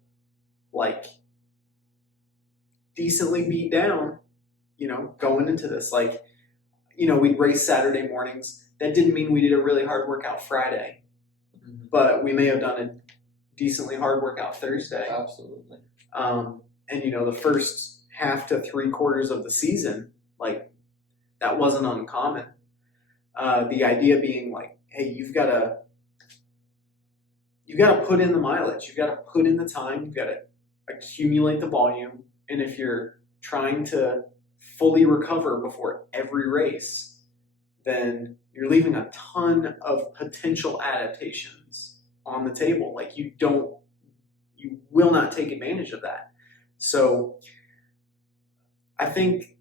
like decently beat down, going into this. Like, we'd race Saturday mornings. That didn't mean we did a really hard workout Friday, but we may have done a decently hard workout Thursday. Absolutely. And the first half to 3/4 of the season, like, that wasn't uncommon. The idea being like, hey, you've got to put in the mileage, you've got to put in the time, you've got to accumulate the volume, and if you're trying to fully recover before every race, then you're leaving a ton of potential adaptations on the table. Like, you will not take advantage of that. So I think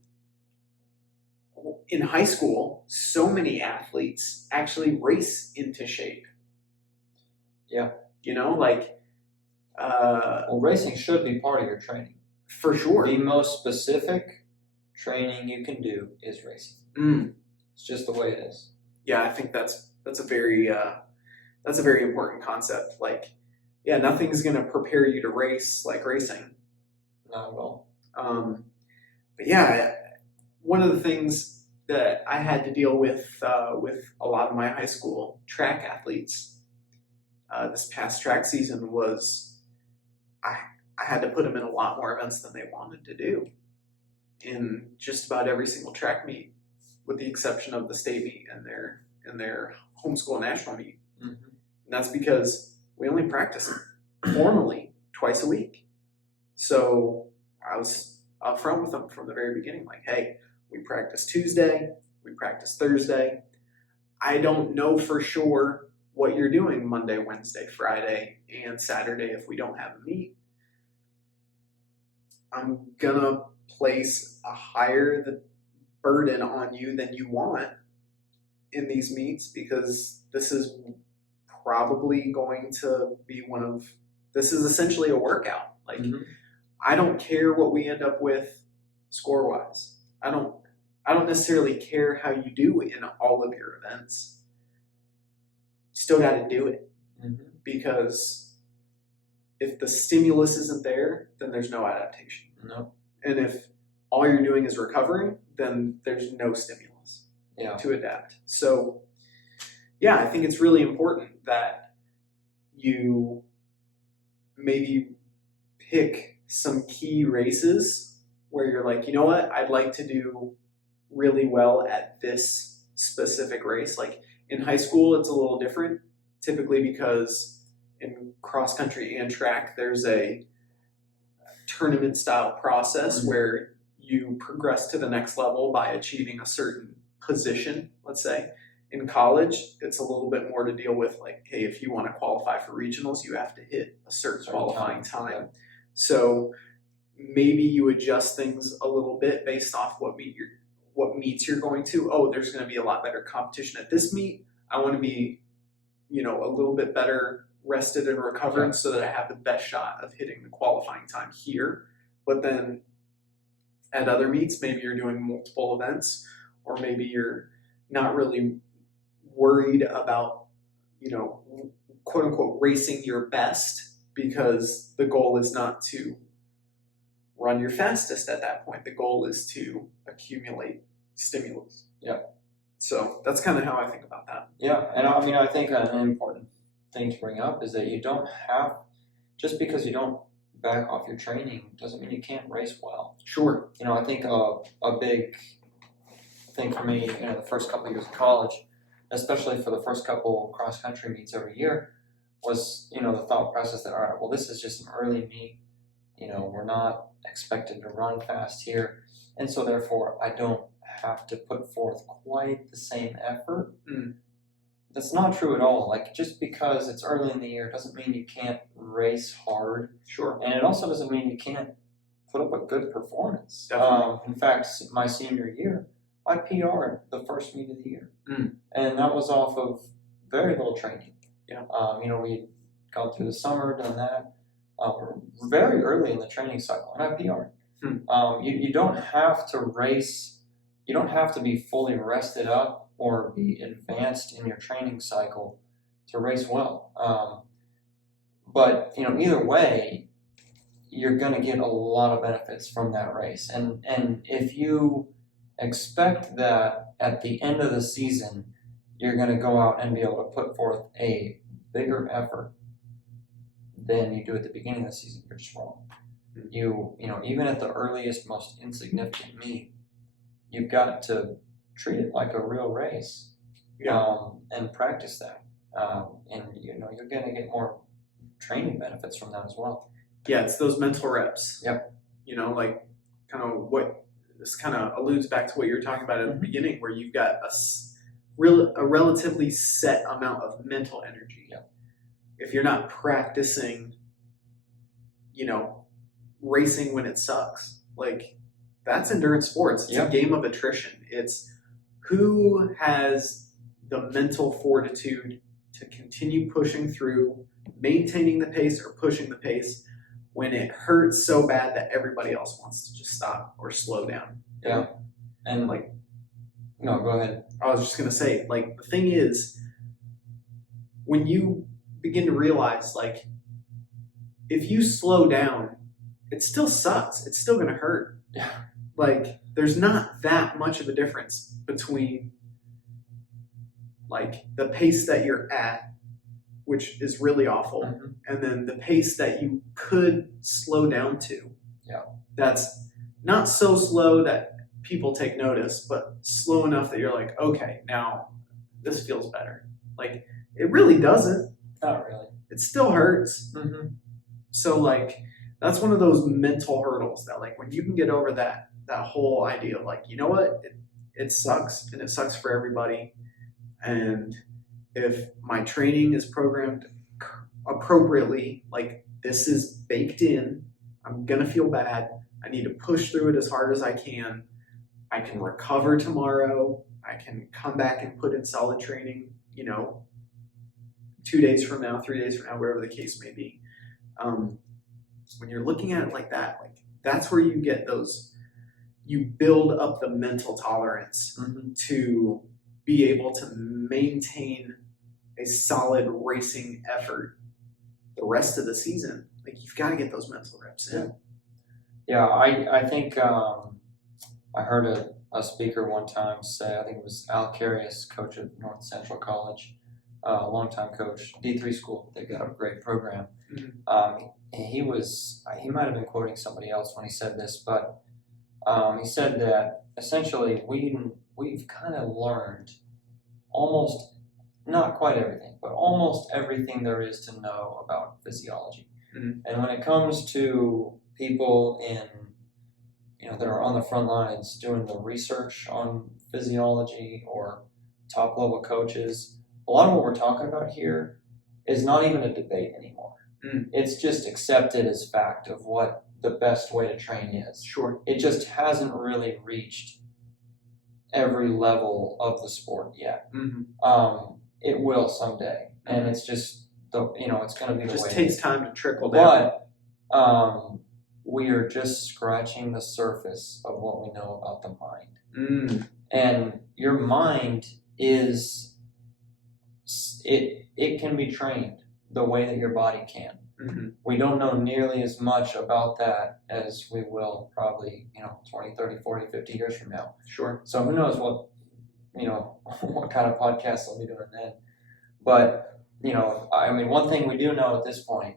in high school, so many athletes actually race into shape. Yeah. Well, racing should be part of your training. For sure. The most specific training you can do is racing. It's just the way it is. Yeah, I think that's a very important concept. Like, yeah, nothing's going to prepare you to race like racing. Not at all. But yeah, one of the things that I had to deal with a lot of my high school track athletes this past track season was I had to put them in a lot more events than they wanted to do in just about every single track meet, with the exception of the state meet and their homeschool national meet. Mm-hmm. And that's because we only practice formally twice a week. So I was upfront with them from the very beginning, like, hey, we practice Tuesday, we practice Thursday. I don't know for sure what you're doing Monday, Wednesday, Friday, and Saturday if we don't have a meet. I'm gonna place a higher burden on you than you want in these meets, because this is probably going to be this is essentially a workout. Like, I don't care what we end up with score wise. I don't necessarily care how you do in all of your events. You still got to do it, because if the stimulus isn't there, then there's no adaptation. No. And if all you're doing is recovering, then there's no stimulus to adapt. So, yeah, I think it's really important that you maybe pick some key races where you're like, you know what, I'd like to do really well at this specific race. Like in high school, it's a little different, typically because in cross country and track, there's a tournament style process where you progress to the next level by achieving a certain position, let's say. In college, it's a little bit more to deal with, like, hey, if you want to qualify for regionals, you have to hit a certain qualifying time. Yeah. So maybe you adjust things a little bit based off what meets you're going to. Oh, there's going to be a lot better competition at this meet. I want to be, a little bit better rested and recovered so that I have the best shot of hitting the qualifying time here. But then at other meets, maybe you're doing multiple events, or maybe you're not really worried about, quote unquote, racing your best, because the goal is not to run your fastest at that point. The goal is to accumulate stimulus. Yeah. So that's kind of how I think about that. Yeah. And I think an important thing to bring up is that you don't have, just because you don't back off your training doesn't mean you can't race well. Sure. I think a big thing for me, the first couple of years of college, especially for the first couple cross-country meets every year, was, the thought process that, all right, well, this is just an early meet. We're not expected to run fast here. And so therefore, I don't have to put forth quite the same effort. That's not true at all. Like, just because it's early in the year doesn't mean you can't race hard. Sure. And it also doesn't mean you can't put up a good performance. In fact, my senior year, I PR'd the first meet of the year. And that was off of very little training. Yeah. We'd gone through the summer, done that. Very early in the training cycle, and I PR'd. You don't have to race, you don't have to be fully rested up or be advanced in your training cycle to race well. But either way, you're going to get a lot of benefits from that race. And if you expect that at the end of the season, you're going to go out and be able to put forth a bigger effort than you do at the beginning of the season, you're just wrong. Even at the earliest, most insignificant meet, you've got to treat it like a real race, and practice that. And you're going to get more training benefits from that as well. Yeah, it's those mental reps. Yep. Like kind of what this kind of alludes back to what you were talking about at the beginning, where you've got a relatively set amount of mental energy. Yep. If you're not practicing, racing when it sucks, like, that's endurance sports. It's a game of attrition. It's who has the mental fortitude to continue pushing through, maintaining the pace or pushing the pace when it hurts so bad that everybody else wants to just stop or slow down. Yeah. And no, go ahead. I was just going to say, the thing is, when you begin to realize, if you slow down, it still sucks. It's still going to hurt. Yeah. There's not that much of a difference between, the pace that you're at, which is really awful, and then the pace that you could slow down to. Yeah. That's not so slow that people take notice, but slow enough that you're like, okay, now this feels better. It really doesn't. Not really. It still hurts. So, that's one of those mental hurdles that, when you can get over that whole idea of, you know what, it sucks, and it sucks for everybody. And if my training is programmed appropriately, like this is baked in, I'm gonna feel bad. I need to push through it as hard as I can. I can recover tomorrow. I can come back and put in solid training, 2 days from now, 3 days from now, wherever the case may be. When you're looking at it like that, like that's where you get you build up the mental tolerance to be able to maintain a solid racing effort the rest of the season. Like you've got to get those mental reps in. Yeah, I think I heard a speaker one time say, I think it was Al Carius, coach of North Central College, longtime coach, D3 school. They've got a great program. He might have been quoting somebody else when he said this, but he said that essentially we've kind of learned almost, not quite everything, but almost everything there is to know about physiology. And when it comes to people that are on the front lines doing the research on physiology or top level coaches, a lot of what we're talking about here is not even a debate anymore. It's just accepted as fact of what the best way to train is. Sure. It just hasn't really reached every level of the sport yet. It will someday, and it's just it's going to be the way. It just takes time to trickle down. But we are just scratching the surface of what we know about the mind. And your mind is it can be trained the way that your body can. We don't know nearly as much about that as we will probably 20, 30, 40, 50 years from now. Sure. So who knows what kind of podcast I'll be doing then. But one thing we do know at this point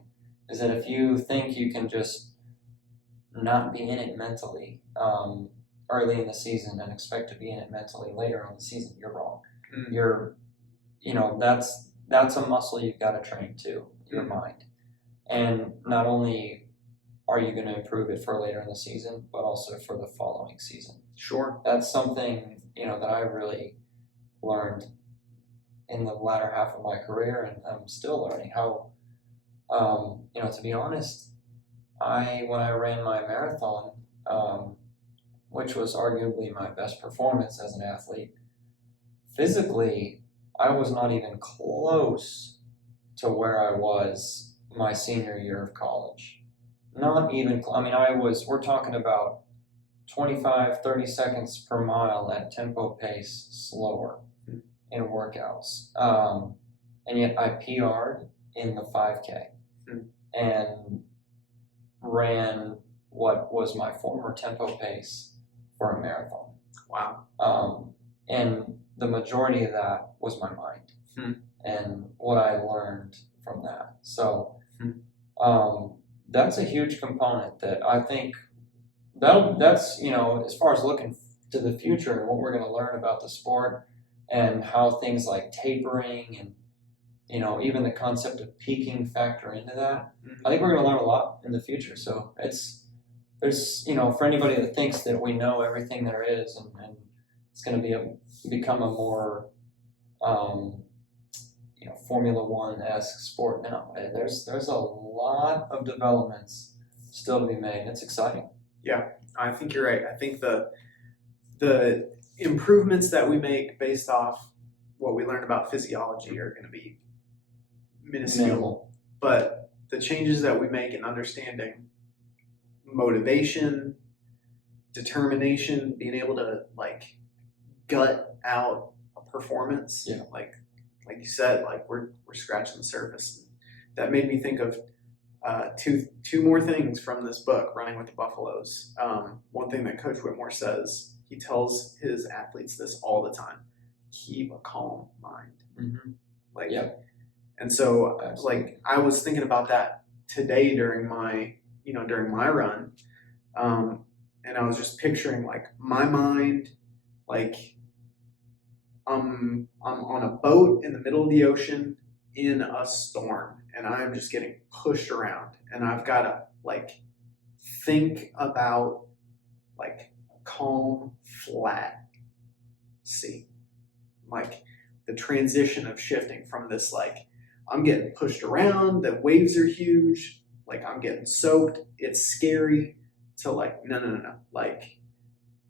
is that if you think you can just not be in it mentally early in the season and expect to be in it mentally later on the season, you're wrong. You're that's a muscle you've got to train too, your mind. And not only are you going to improve it for later in the season, but also for the following season. Sure. That's something, that I really learned in the latter half of my career, and I'm still learning how, to be honest, when I ran my marathon, which was arguably my best performance as an athlete, physically, I was not even close to where I was my senior year of college. Not even, we're talking about 25, 30 seconds per mile at tempo pace slower in workouts. And yet I PR'd in the 5K and ran what was my former tempo pace for a marathon. Wow. And the majority of that was my mind and what I learned from that. So that's a huge component that I think that's as far as looking to the future and what we're going to learn about the sport and how things like tapering and even the concept of peaking factor into that. I think we're going to learn a lot in the future. So there's for anybody that thinks that we know everything there is and it's going to become a more Formula One-esque sport now. There's a lot of developments still to be made. It's exciting. Yeah, I think you're right. I think the improvements that we make based off what we learn about physiology are going to be minuscule. But the changes that we make in understanding motivation, determination, being able to gut out a performance, like you said, we're scratching the surface. That made me think of two more things from this book, Running with the Buffaloes. One thing that Coach Whitmore says, he tells his athletes this all the time: keep a calm mind. And so I was thinking about that today during my run, and I was just picturing my mind, I'm on a boat in the middle of the ocean in a storm, and I'm just getting pushed around, and I've got to think about a calm, flat see. Like the transition of shifting from this, like, I'm getting pushed around, the waves are huge, like I'm getting soaked, it's scary, to like, no. Like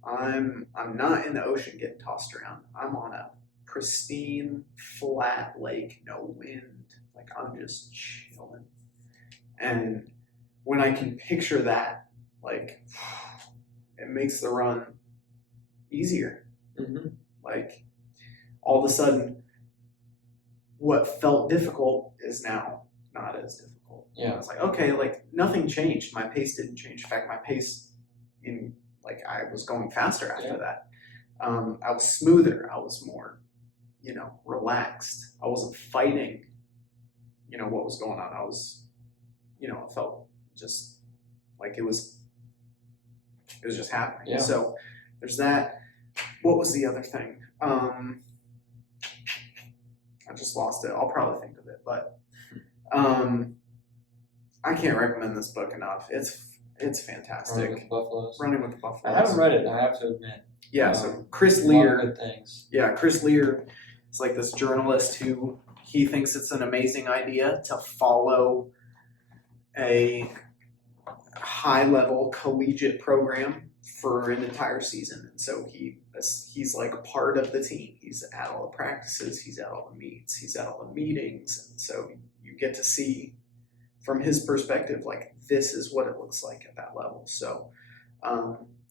I'm not in the ocean getting tossed around. I'm on a pristine, flat lake, no wind. Like I'm just chilling. And when I can picture that, like it makes the run easier. Mm-hmm. Like all of a sudden, what felt difficult is now not as difficult. Yeah. It's like, okay, like nothing changed. My pace didn't change. In fact, my pace I was going faster after that. I was smoother. I was more, relaxed. I wasn't fighting, what was going on. I was, it felt just like it was just happening. Yeah. So there's that. What was the other thing? I just lost it. I'll probably think of it, but I can't recommend this book enough. It's fantastic. Running with the Buffaloes. Running with the Buffaloes. I haven't read it, I have to admit. Yeah, so Chris A lot of Lear. good things. Yeah, Chris Lear is like this journalist who he thinks it's an amazing idea to follow a high-level collegiate program for an entire season. And so he's like part of the team. He's at all the practices, he's at all the meets, he's at all the meetings. And so you get to see from his perspective, like this is what it looks like at that level. So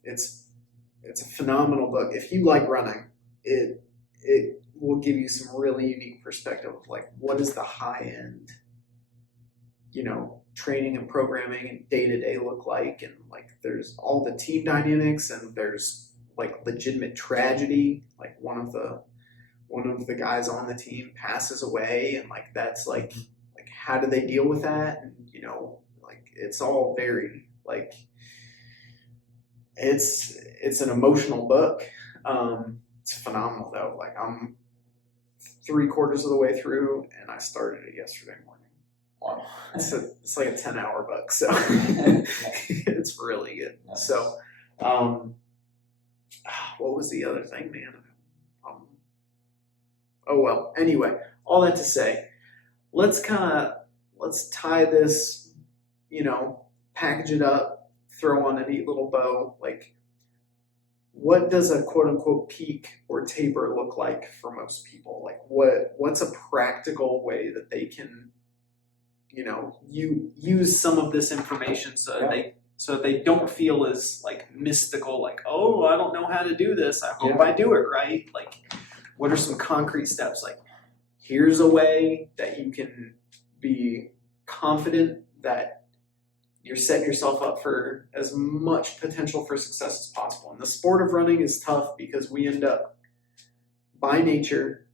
it's a phenomenal book. If you like running, it will give you some really unique perspective of like what is the high end, training and programming and day-to-day look like, and like there's all the team dynamics, and there's like legitimate tragedy, like one of the guys on the team passes away, and like that's like how do they deal with that? And like it's all very like it's an emotional book. It's phenomenal though. Like I'm 3/4 of the way through, and I started it yesterday morning. Wow. It's like a 10-hour book, so it's really good. Nice. So, what was the other thing, man? Oh well. Anyway, all that to say, let's tie this, package it up, throw on a neat little bow. Like, what does a quote unquote peak or taper look like for most people? Like, what's a practical way that they can, you use some of this information so they don't feel as like mystical, like, oh, I don't know how to do this. I hope I do it right. Like, what are some concrete steps? Like, here's a way that you can be confident that you're setting yourself up for as much potential for success as possible. And the sport of running is tough because we end up, by nature,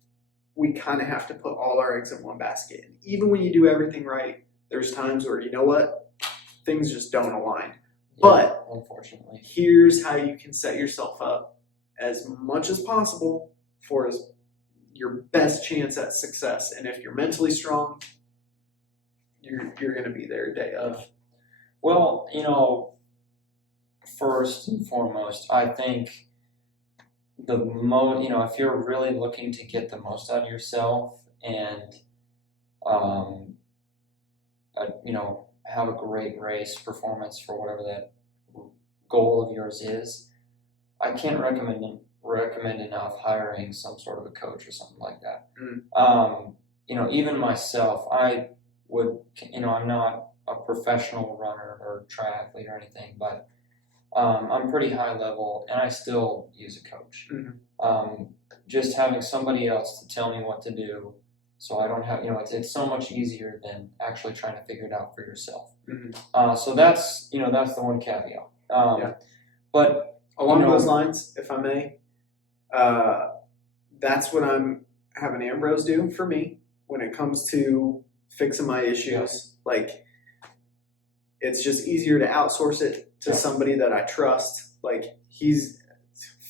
we kind of have to put all our eggs in one basket. And even when you do everything right, there's times where, things just don't align. But unfortunately, here's how you can set yourself up as much as possible for your best chance at success. And if you're mentally strong, you're going to be there day of. Well, first and foremost, I think if you're really looking to get the most out of yourself and, have a great race performance for whatever that goal of yours is, I can't recommend enough hiring some sort of a coach or something like that. Even myself, I would, I'm not a professional runner or triathlete or anything, but I'm pretty high level, and I still use a coach. Mm-hmm. Just having somebody else to tell me what to do, so I don't have, it's so much easier than actually trying to figure it out for yourself. Mm-hmm. So that's the one caveat. But along those lines, if I may, that's what I'm having Ambrose do for me when it comes to fixing my issues. Yeah. Like, it's just easier to outsource it to somebody that I trust. Like, he's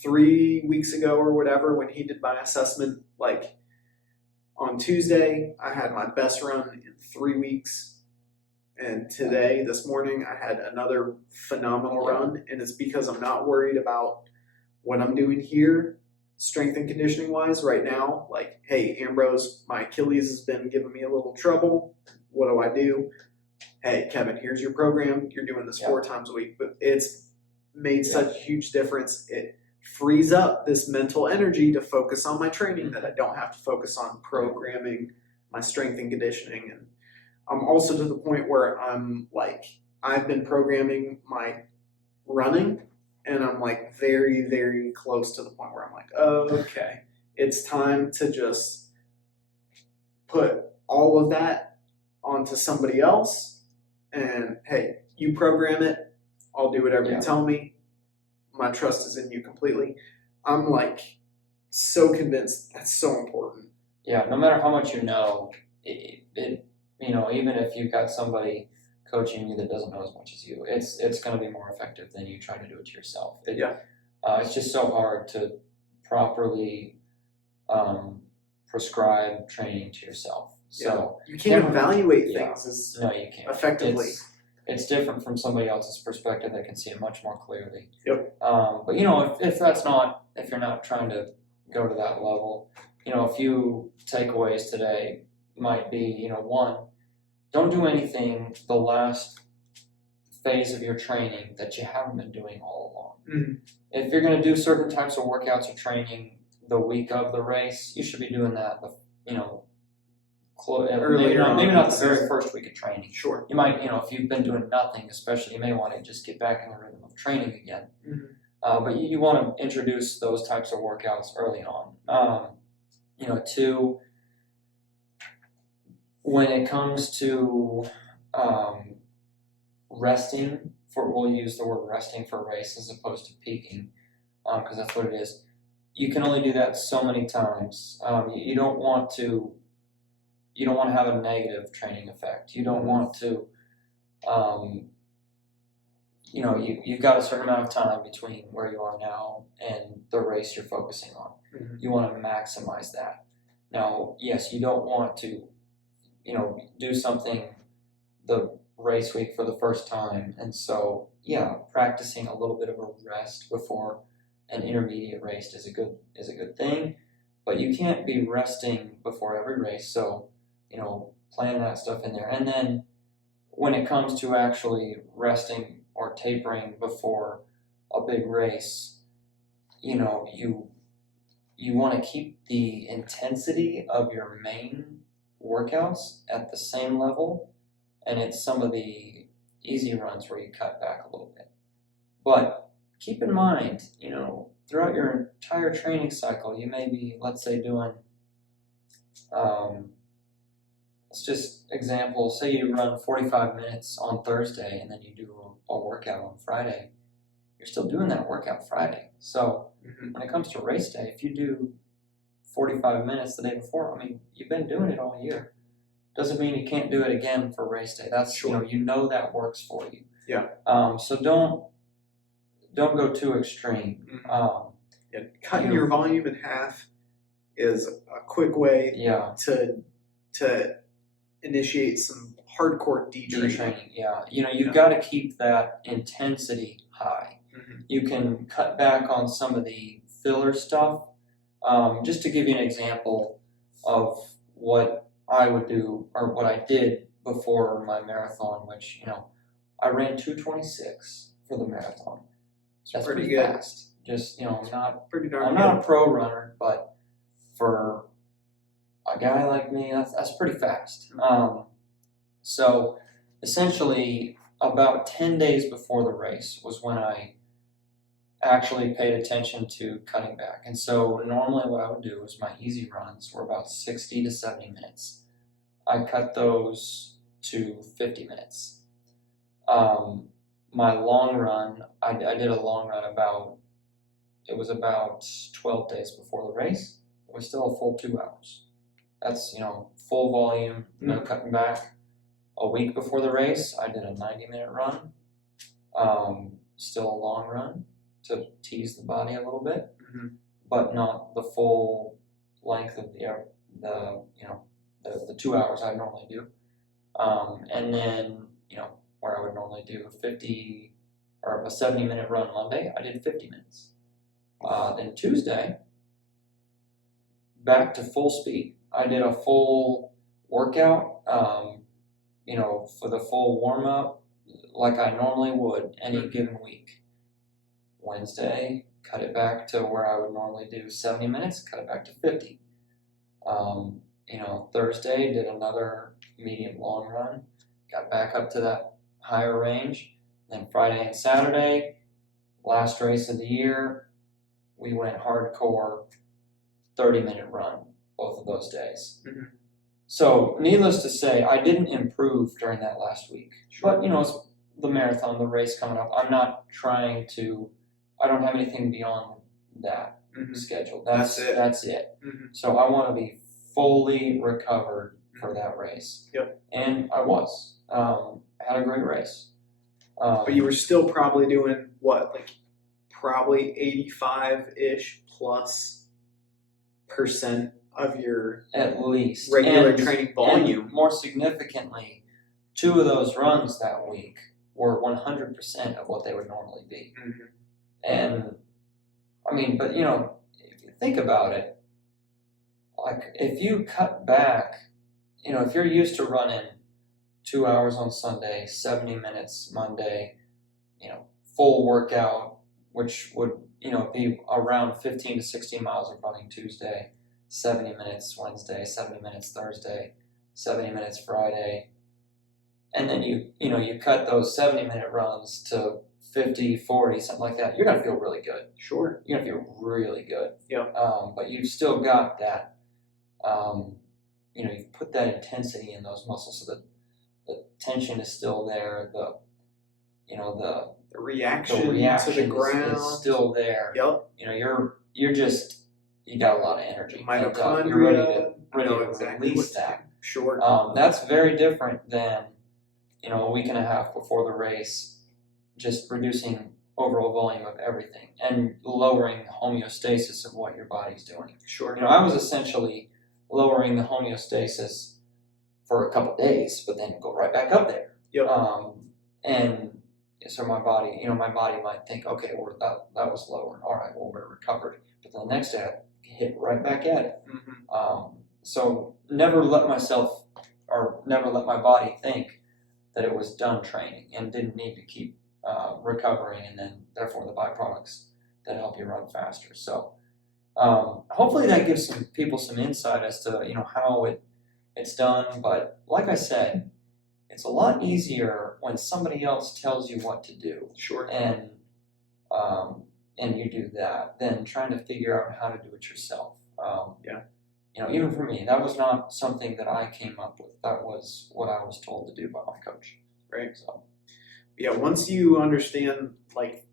3 weeks ago or whatever, when he did my assessment, like on Tuesday, I had my best run in 3 weeks. And today, this morning, I had another phenomenal run. And it's because I'm not worried about what I'm doing here strength and conditioning wise right now, like, hey, Ambrose, my Achilles has been giving me a little trouble. What do I do? Hey, Kevin, here's your program. You're doing this 4 times a week. But it's made such a huge difference. It frees up this mental energy to focus on my training that I don't have to focus on programming my strength and conditioning. And I'm also to the point where I'm like, I've been programming my running, and I'm like very, very close to the point where I'm like, oh, okay, it's time to just put all of that onto somebody else. And hey, you program it. I'll do whatever you tell me. My trust is in you completely. I'm like so convinced that's so important. Yeah, no matter how much you know, it you know, even if you've got somebody coaching you that doesn't know as much as you, it's going to be more effective than you trying to do it to yourself. It's just so hard to properly prescribe training to yourself. So you can't evaluate things as no, you can't effectively. It's different from somebody else's perspective that can see it much more clearly. Yep. But you know, if you're not trying to go to that level, you know, a few takeaways today might be, you know, one, don't do anything the last phase of your training that you haven't been doing all along. Mm-hmm. If you're going to do certain types of workouts or training the week of the race, you should be doing that, you know, maybe not the very first week of training. Sure. You might, you know, if you've been doing nothing, especially, you may want to just get back in the rhythm of training again. Mm-hmm. But you want to introduce those types of workouts early on. You know, two, when it comes to resting, we'll use the word resting for a race as opposed to peaking, because that's what it is. You can only do that so many times. You don't want to have a negative training effect. You don't want to, you know, you've got a certain amount of time between where you are now and the race you're focusing on. Mm-hmm. You want to maximize that. Now, yes, you don't want to, you know, do something the race week for the first time. And so, practicing a little bit of a rest before an intermediate race is a good thing, but you can't be resting before every race. So, you know, plan that stuff in there. And then when it comes to actually resting or tapering before a big race, you know, you want to keep the intensity of your main workouts at the same level, and it's some of the easy runs where you cut back a little bit. But keep in mind, you know, throughout your entire training cycle, you may be, let's say, doing, let's just example, say you run 45 minutes on Thursday and then you do a workout on Friday. You're still doing that workout Friday. So when it comes to race day, if you do 45 minutes the day before, I mean, you've been doing it all year. Doesn't mean you can't do it again for race day. That's sure. You know that works for you. Yeah. So don't go too extreme. Cutting your volume in half is a quick way to initiate some hardcore detraining. Yeah. You know, you've got to keep that intensity high. Mm-hmm. You can cut back on some of the filler stuff. Just to give you an example of what I would do or what I did before my marathon, which, you know, I ran 2:26 for the marathon. That's pretty good. Fast. Just, you know, I'm not a pro runner, but for a guy like me, that's pretty fast. So essentially, about 10 days before the race was when I actually paid attention to cutting back. And so normally what I would do is my easy runs were about 60 to 70 minutes. I cut those to 50 minutes. My long run, I did a long run about 12 days before the race. It was still a full 2 hours. That's, you know, full volume, no cutting back. A week before the race, I did a 90-minute run. Still a long run to tease the body a little bit, but not the full length of the 2 hours I normally do. And then, you know, where I would normally do a 70-minute run Monday, I did 50 minutes. Then Tuesday, back to full speed. I did a full workout, for the full warm up, like I normally would any given week. Wednesday, cut it back to where I would normally do 70 minutes, cut it back to 50. Thursday, did another medium long run, got back up to that higher range. Then Friday and Saturday, last race of the year, we went hardcore 30-minute run both of those days. Mm-hmm. So, needless to say, I didn't improve during that last week. Sure. But, it's the marathon, the race coming up. I'm not trying to, I don't have anything beyond that schedule. That's it. Mm-hmm. So, I want to be fully recovered for that race. Yep. And I was. Had a great race. But you were still probably doing what, like probably 85-ish plus % of your at least regular training volume. And more significantly, 2 of those runs that week were 100% of what they would normally be. Mm-hmm. And I mean, but if you think about it, like if you cut back, if you're used to running 2 hours on Sunday, 70 minutes Monday, full workout, which would, be around 15 to 16 miles of running Tuesday, 70 minutes Wednesday, 70 minutes Thursday, 70 minutes Friday. And then you cut those 70-minute runs to 50, 40, something like that. You're going to feel really good. Sure. You're going to feel really good. Yeah. But you've still got that, you've put that intensity in those muscles so that the tension is still there. The reaction to the is ground still there. Yep. You got a lot of energy. Mitochondria. And, you're ready to exactly release that. Sure. That's very different than, a week and a half before the race, just reducing overall volume of everything and lowering the homeostasis of what your body's doing. Sure. I was essentially lowering the homeostasis for a couple days, but then go right back up there. Yep. And so my body might think, okay, that was lower. All right, well, we're recovered. But the next day, I hit right back at it. Mm-hmm. So never let my body think that it was done training and didn't need to keep recovering, and then therefore the byproducts that help you run faster. So hopefully that gives some people some insight as to how it's done. But like I said, it's a lot easier when somebody else tells you what to do. Sure. And you do that than trying to figure out how to do it yourself. Yeah. Even for me, that was not something that I came up with. That was what I was told to do by my coach. Right. So, yeah, once you understand like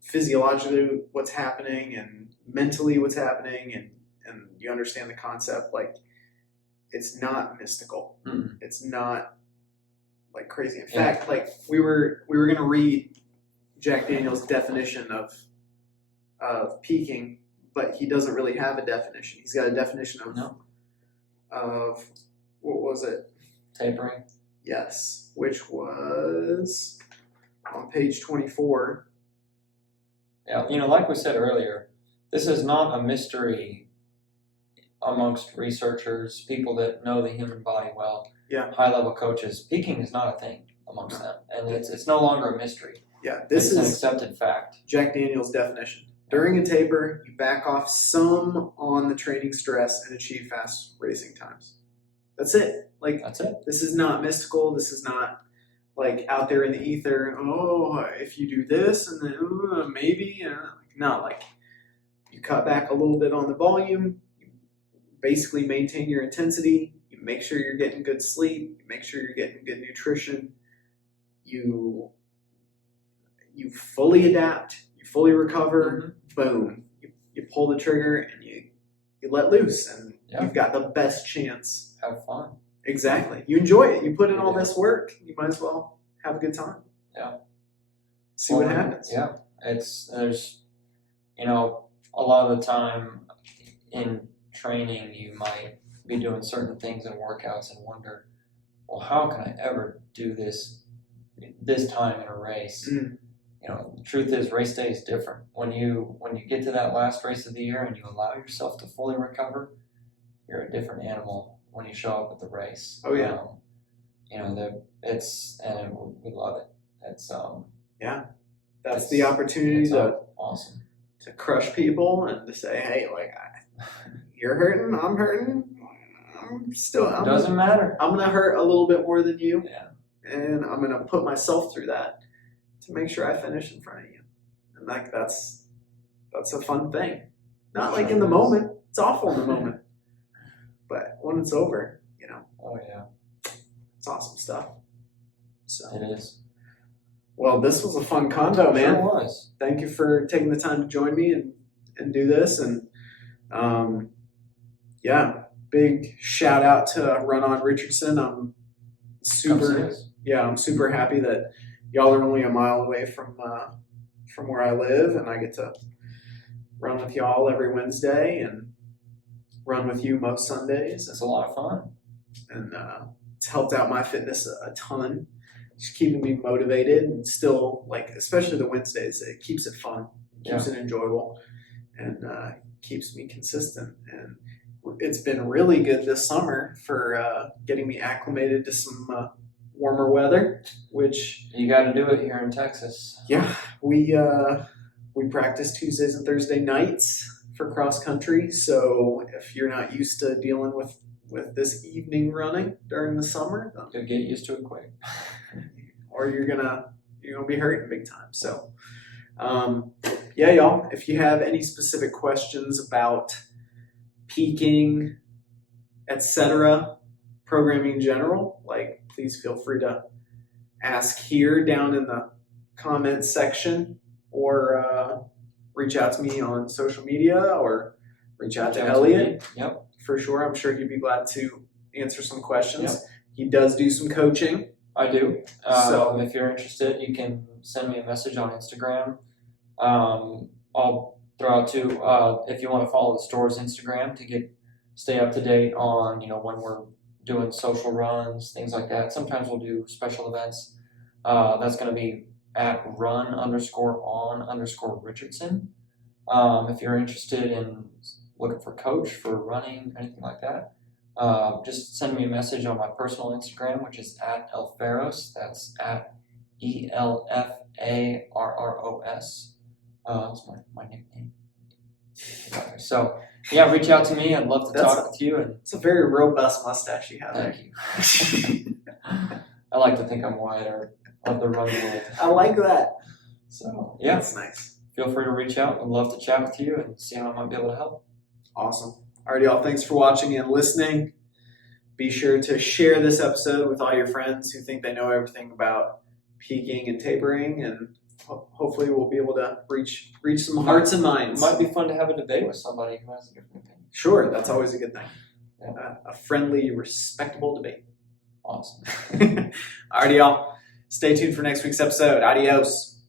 physiologically what's happening and mentally what's happening, and you understand the concept, like it's not mystical. mm-hmm. It's not like crazy. In fact, like we were gonna read Jack Daniel's definition of peaking, but he doesn't really have a definition. He's got a definition of what was it? Tapering. Yes, which was on page 24. Yeah, like we said earlier, this is not a mystery amongst researchers, people that know the human body well. Yeah. High-level coaches. Peaking is not a thing amongst them, and it's no longer a mystery. Yeah, It's an accepted fact. Jack Daniel's definition. During a taper, you back off some on the training stress and achieve fast racing times. That's it. Like, That's it. This is not mystical. This is not like out there in the ether. Oh, if you do this and then maybe. No, like you cut back a little bit on the volume. You basically maintain your intensity. You make sure you're getting good sleep. You make sure you're getting good nutrition. You fully adapt. You fully recover. Boom. You pull the trigger and you let loose, and you've got the best chance. Have fun. Exactly. You enjoy it. You put in all this work. You might as well have a good time. Yeah. See what happens. Yeah. There's a lot of the time in training you might be doing certain things in workouts and wonder, well, how can I ever do this time in a race? the truth is race day is different. When you get to that last race of the year and you allow yourself to fully recover, you're a different animal when you show up at the race. Oh yeah. And we love it. It's that's the opportunity to awesome to crush people and to say, hey, like you're hurting, I'm hurting, doesn't matter. I'm gonna hurt a little bit more than you, and I'm gonna put myself through that to make sure I finish in front of you, and that's a fun thing. Not like in the moment; it's awful in the moment, but when it's over, oh yeah, it's awesome stuff. So it is. Well, this was a fun convo, man. Sure was. Thank you for taking the time to join me and do this. And big shout out to Run On Richardson. I'm super happy that y'all are only a mile away from where I live, and I get to run with y'all every Wednesday and run with you most Sundays. It's a lot of fun, and it's helped out my fitness a ton. Just keeping me motivated and still, like, especially the Wednesdays, it keeps it fun, keeps it enjoyable, and keeps me consistent. And it's been really good this summer for getting me acclimated to some warmer weather, which you got to do it here in Texas. Yeah, we practice Tuesdays and Thursday nights for cross country. So if you're not used to dealing with this evening running during the summer, you'll get used to it quick. Or you're gonna be hurting big time. So y'all, if you have any specific questions about peaking, etc., programming in general, like, please feel free to ask here down in the comments section, or reach out to me on social media, or reach out to Elliott. Yep. For sure. I'm sure he'd be glad to answer some questions. Yep. He does do some coaching. I do. So if you're interested, you can send me a message on Instagram. I'll throw out too, if you want to follow the store's Instagram to stay up to date on, when we're doing social runs, things like that. Sometimes we'll do special events. That's going to be at run_on_Richardson. If you're interested in looking for coach for running, anything like that, just send me a message on my personal Instagram, which is at Elliott Farris. That's at ELFARROS. That's my nickname. So reach out to me. I'd love to talk with you. And it's a very robust mustache you have. Thank you. I like to think I'm white or of the run world. I like that. So that's nice. Feel free to reach out. I'd love to chat with you and see how I might be able to help. Awesome. All right, y'all. Thanks for watching and listening. Be sure to share this episode with all your friends who think they know everything about peaking and tapering, and hopefully we'll be able to reach some hearts and minds. It might be fun to have a debate with somebody who has a different opinion. Sure, that's always a good thing. Yeah. A friendly, respectable debate. Awesome. All right, y'all. Stay tuned for next week's episode. Adios.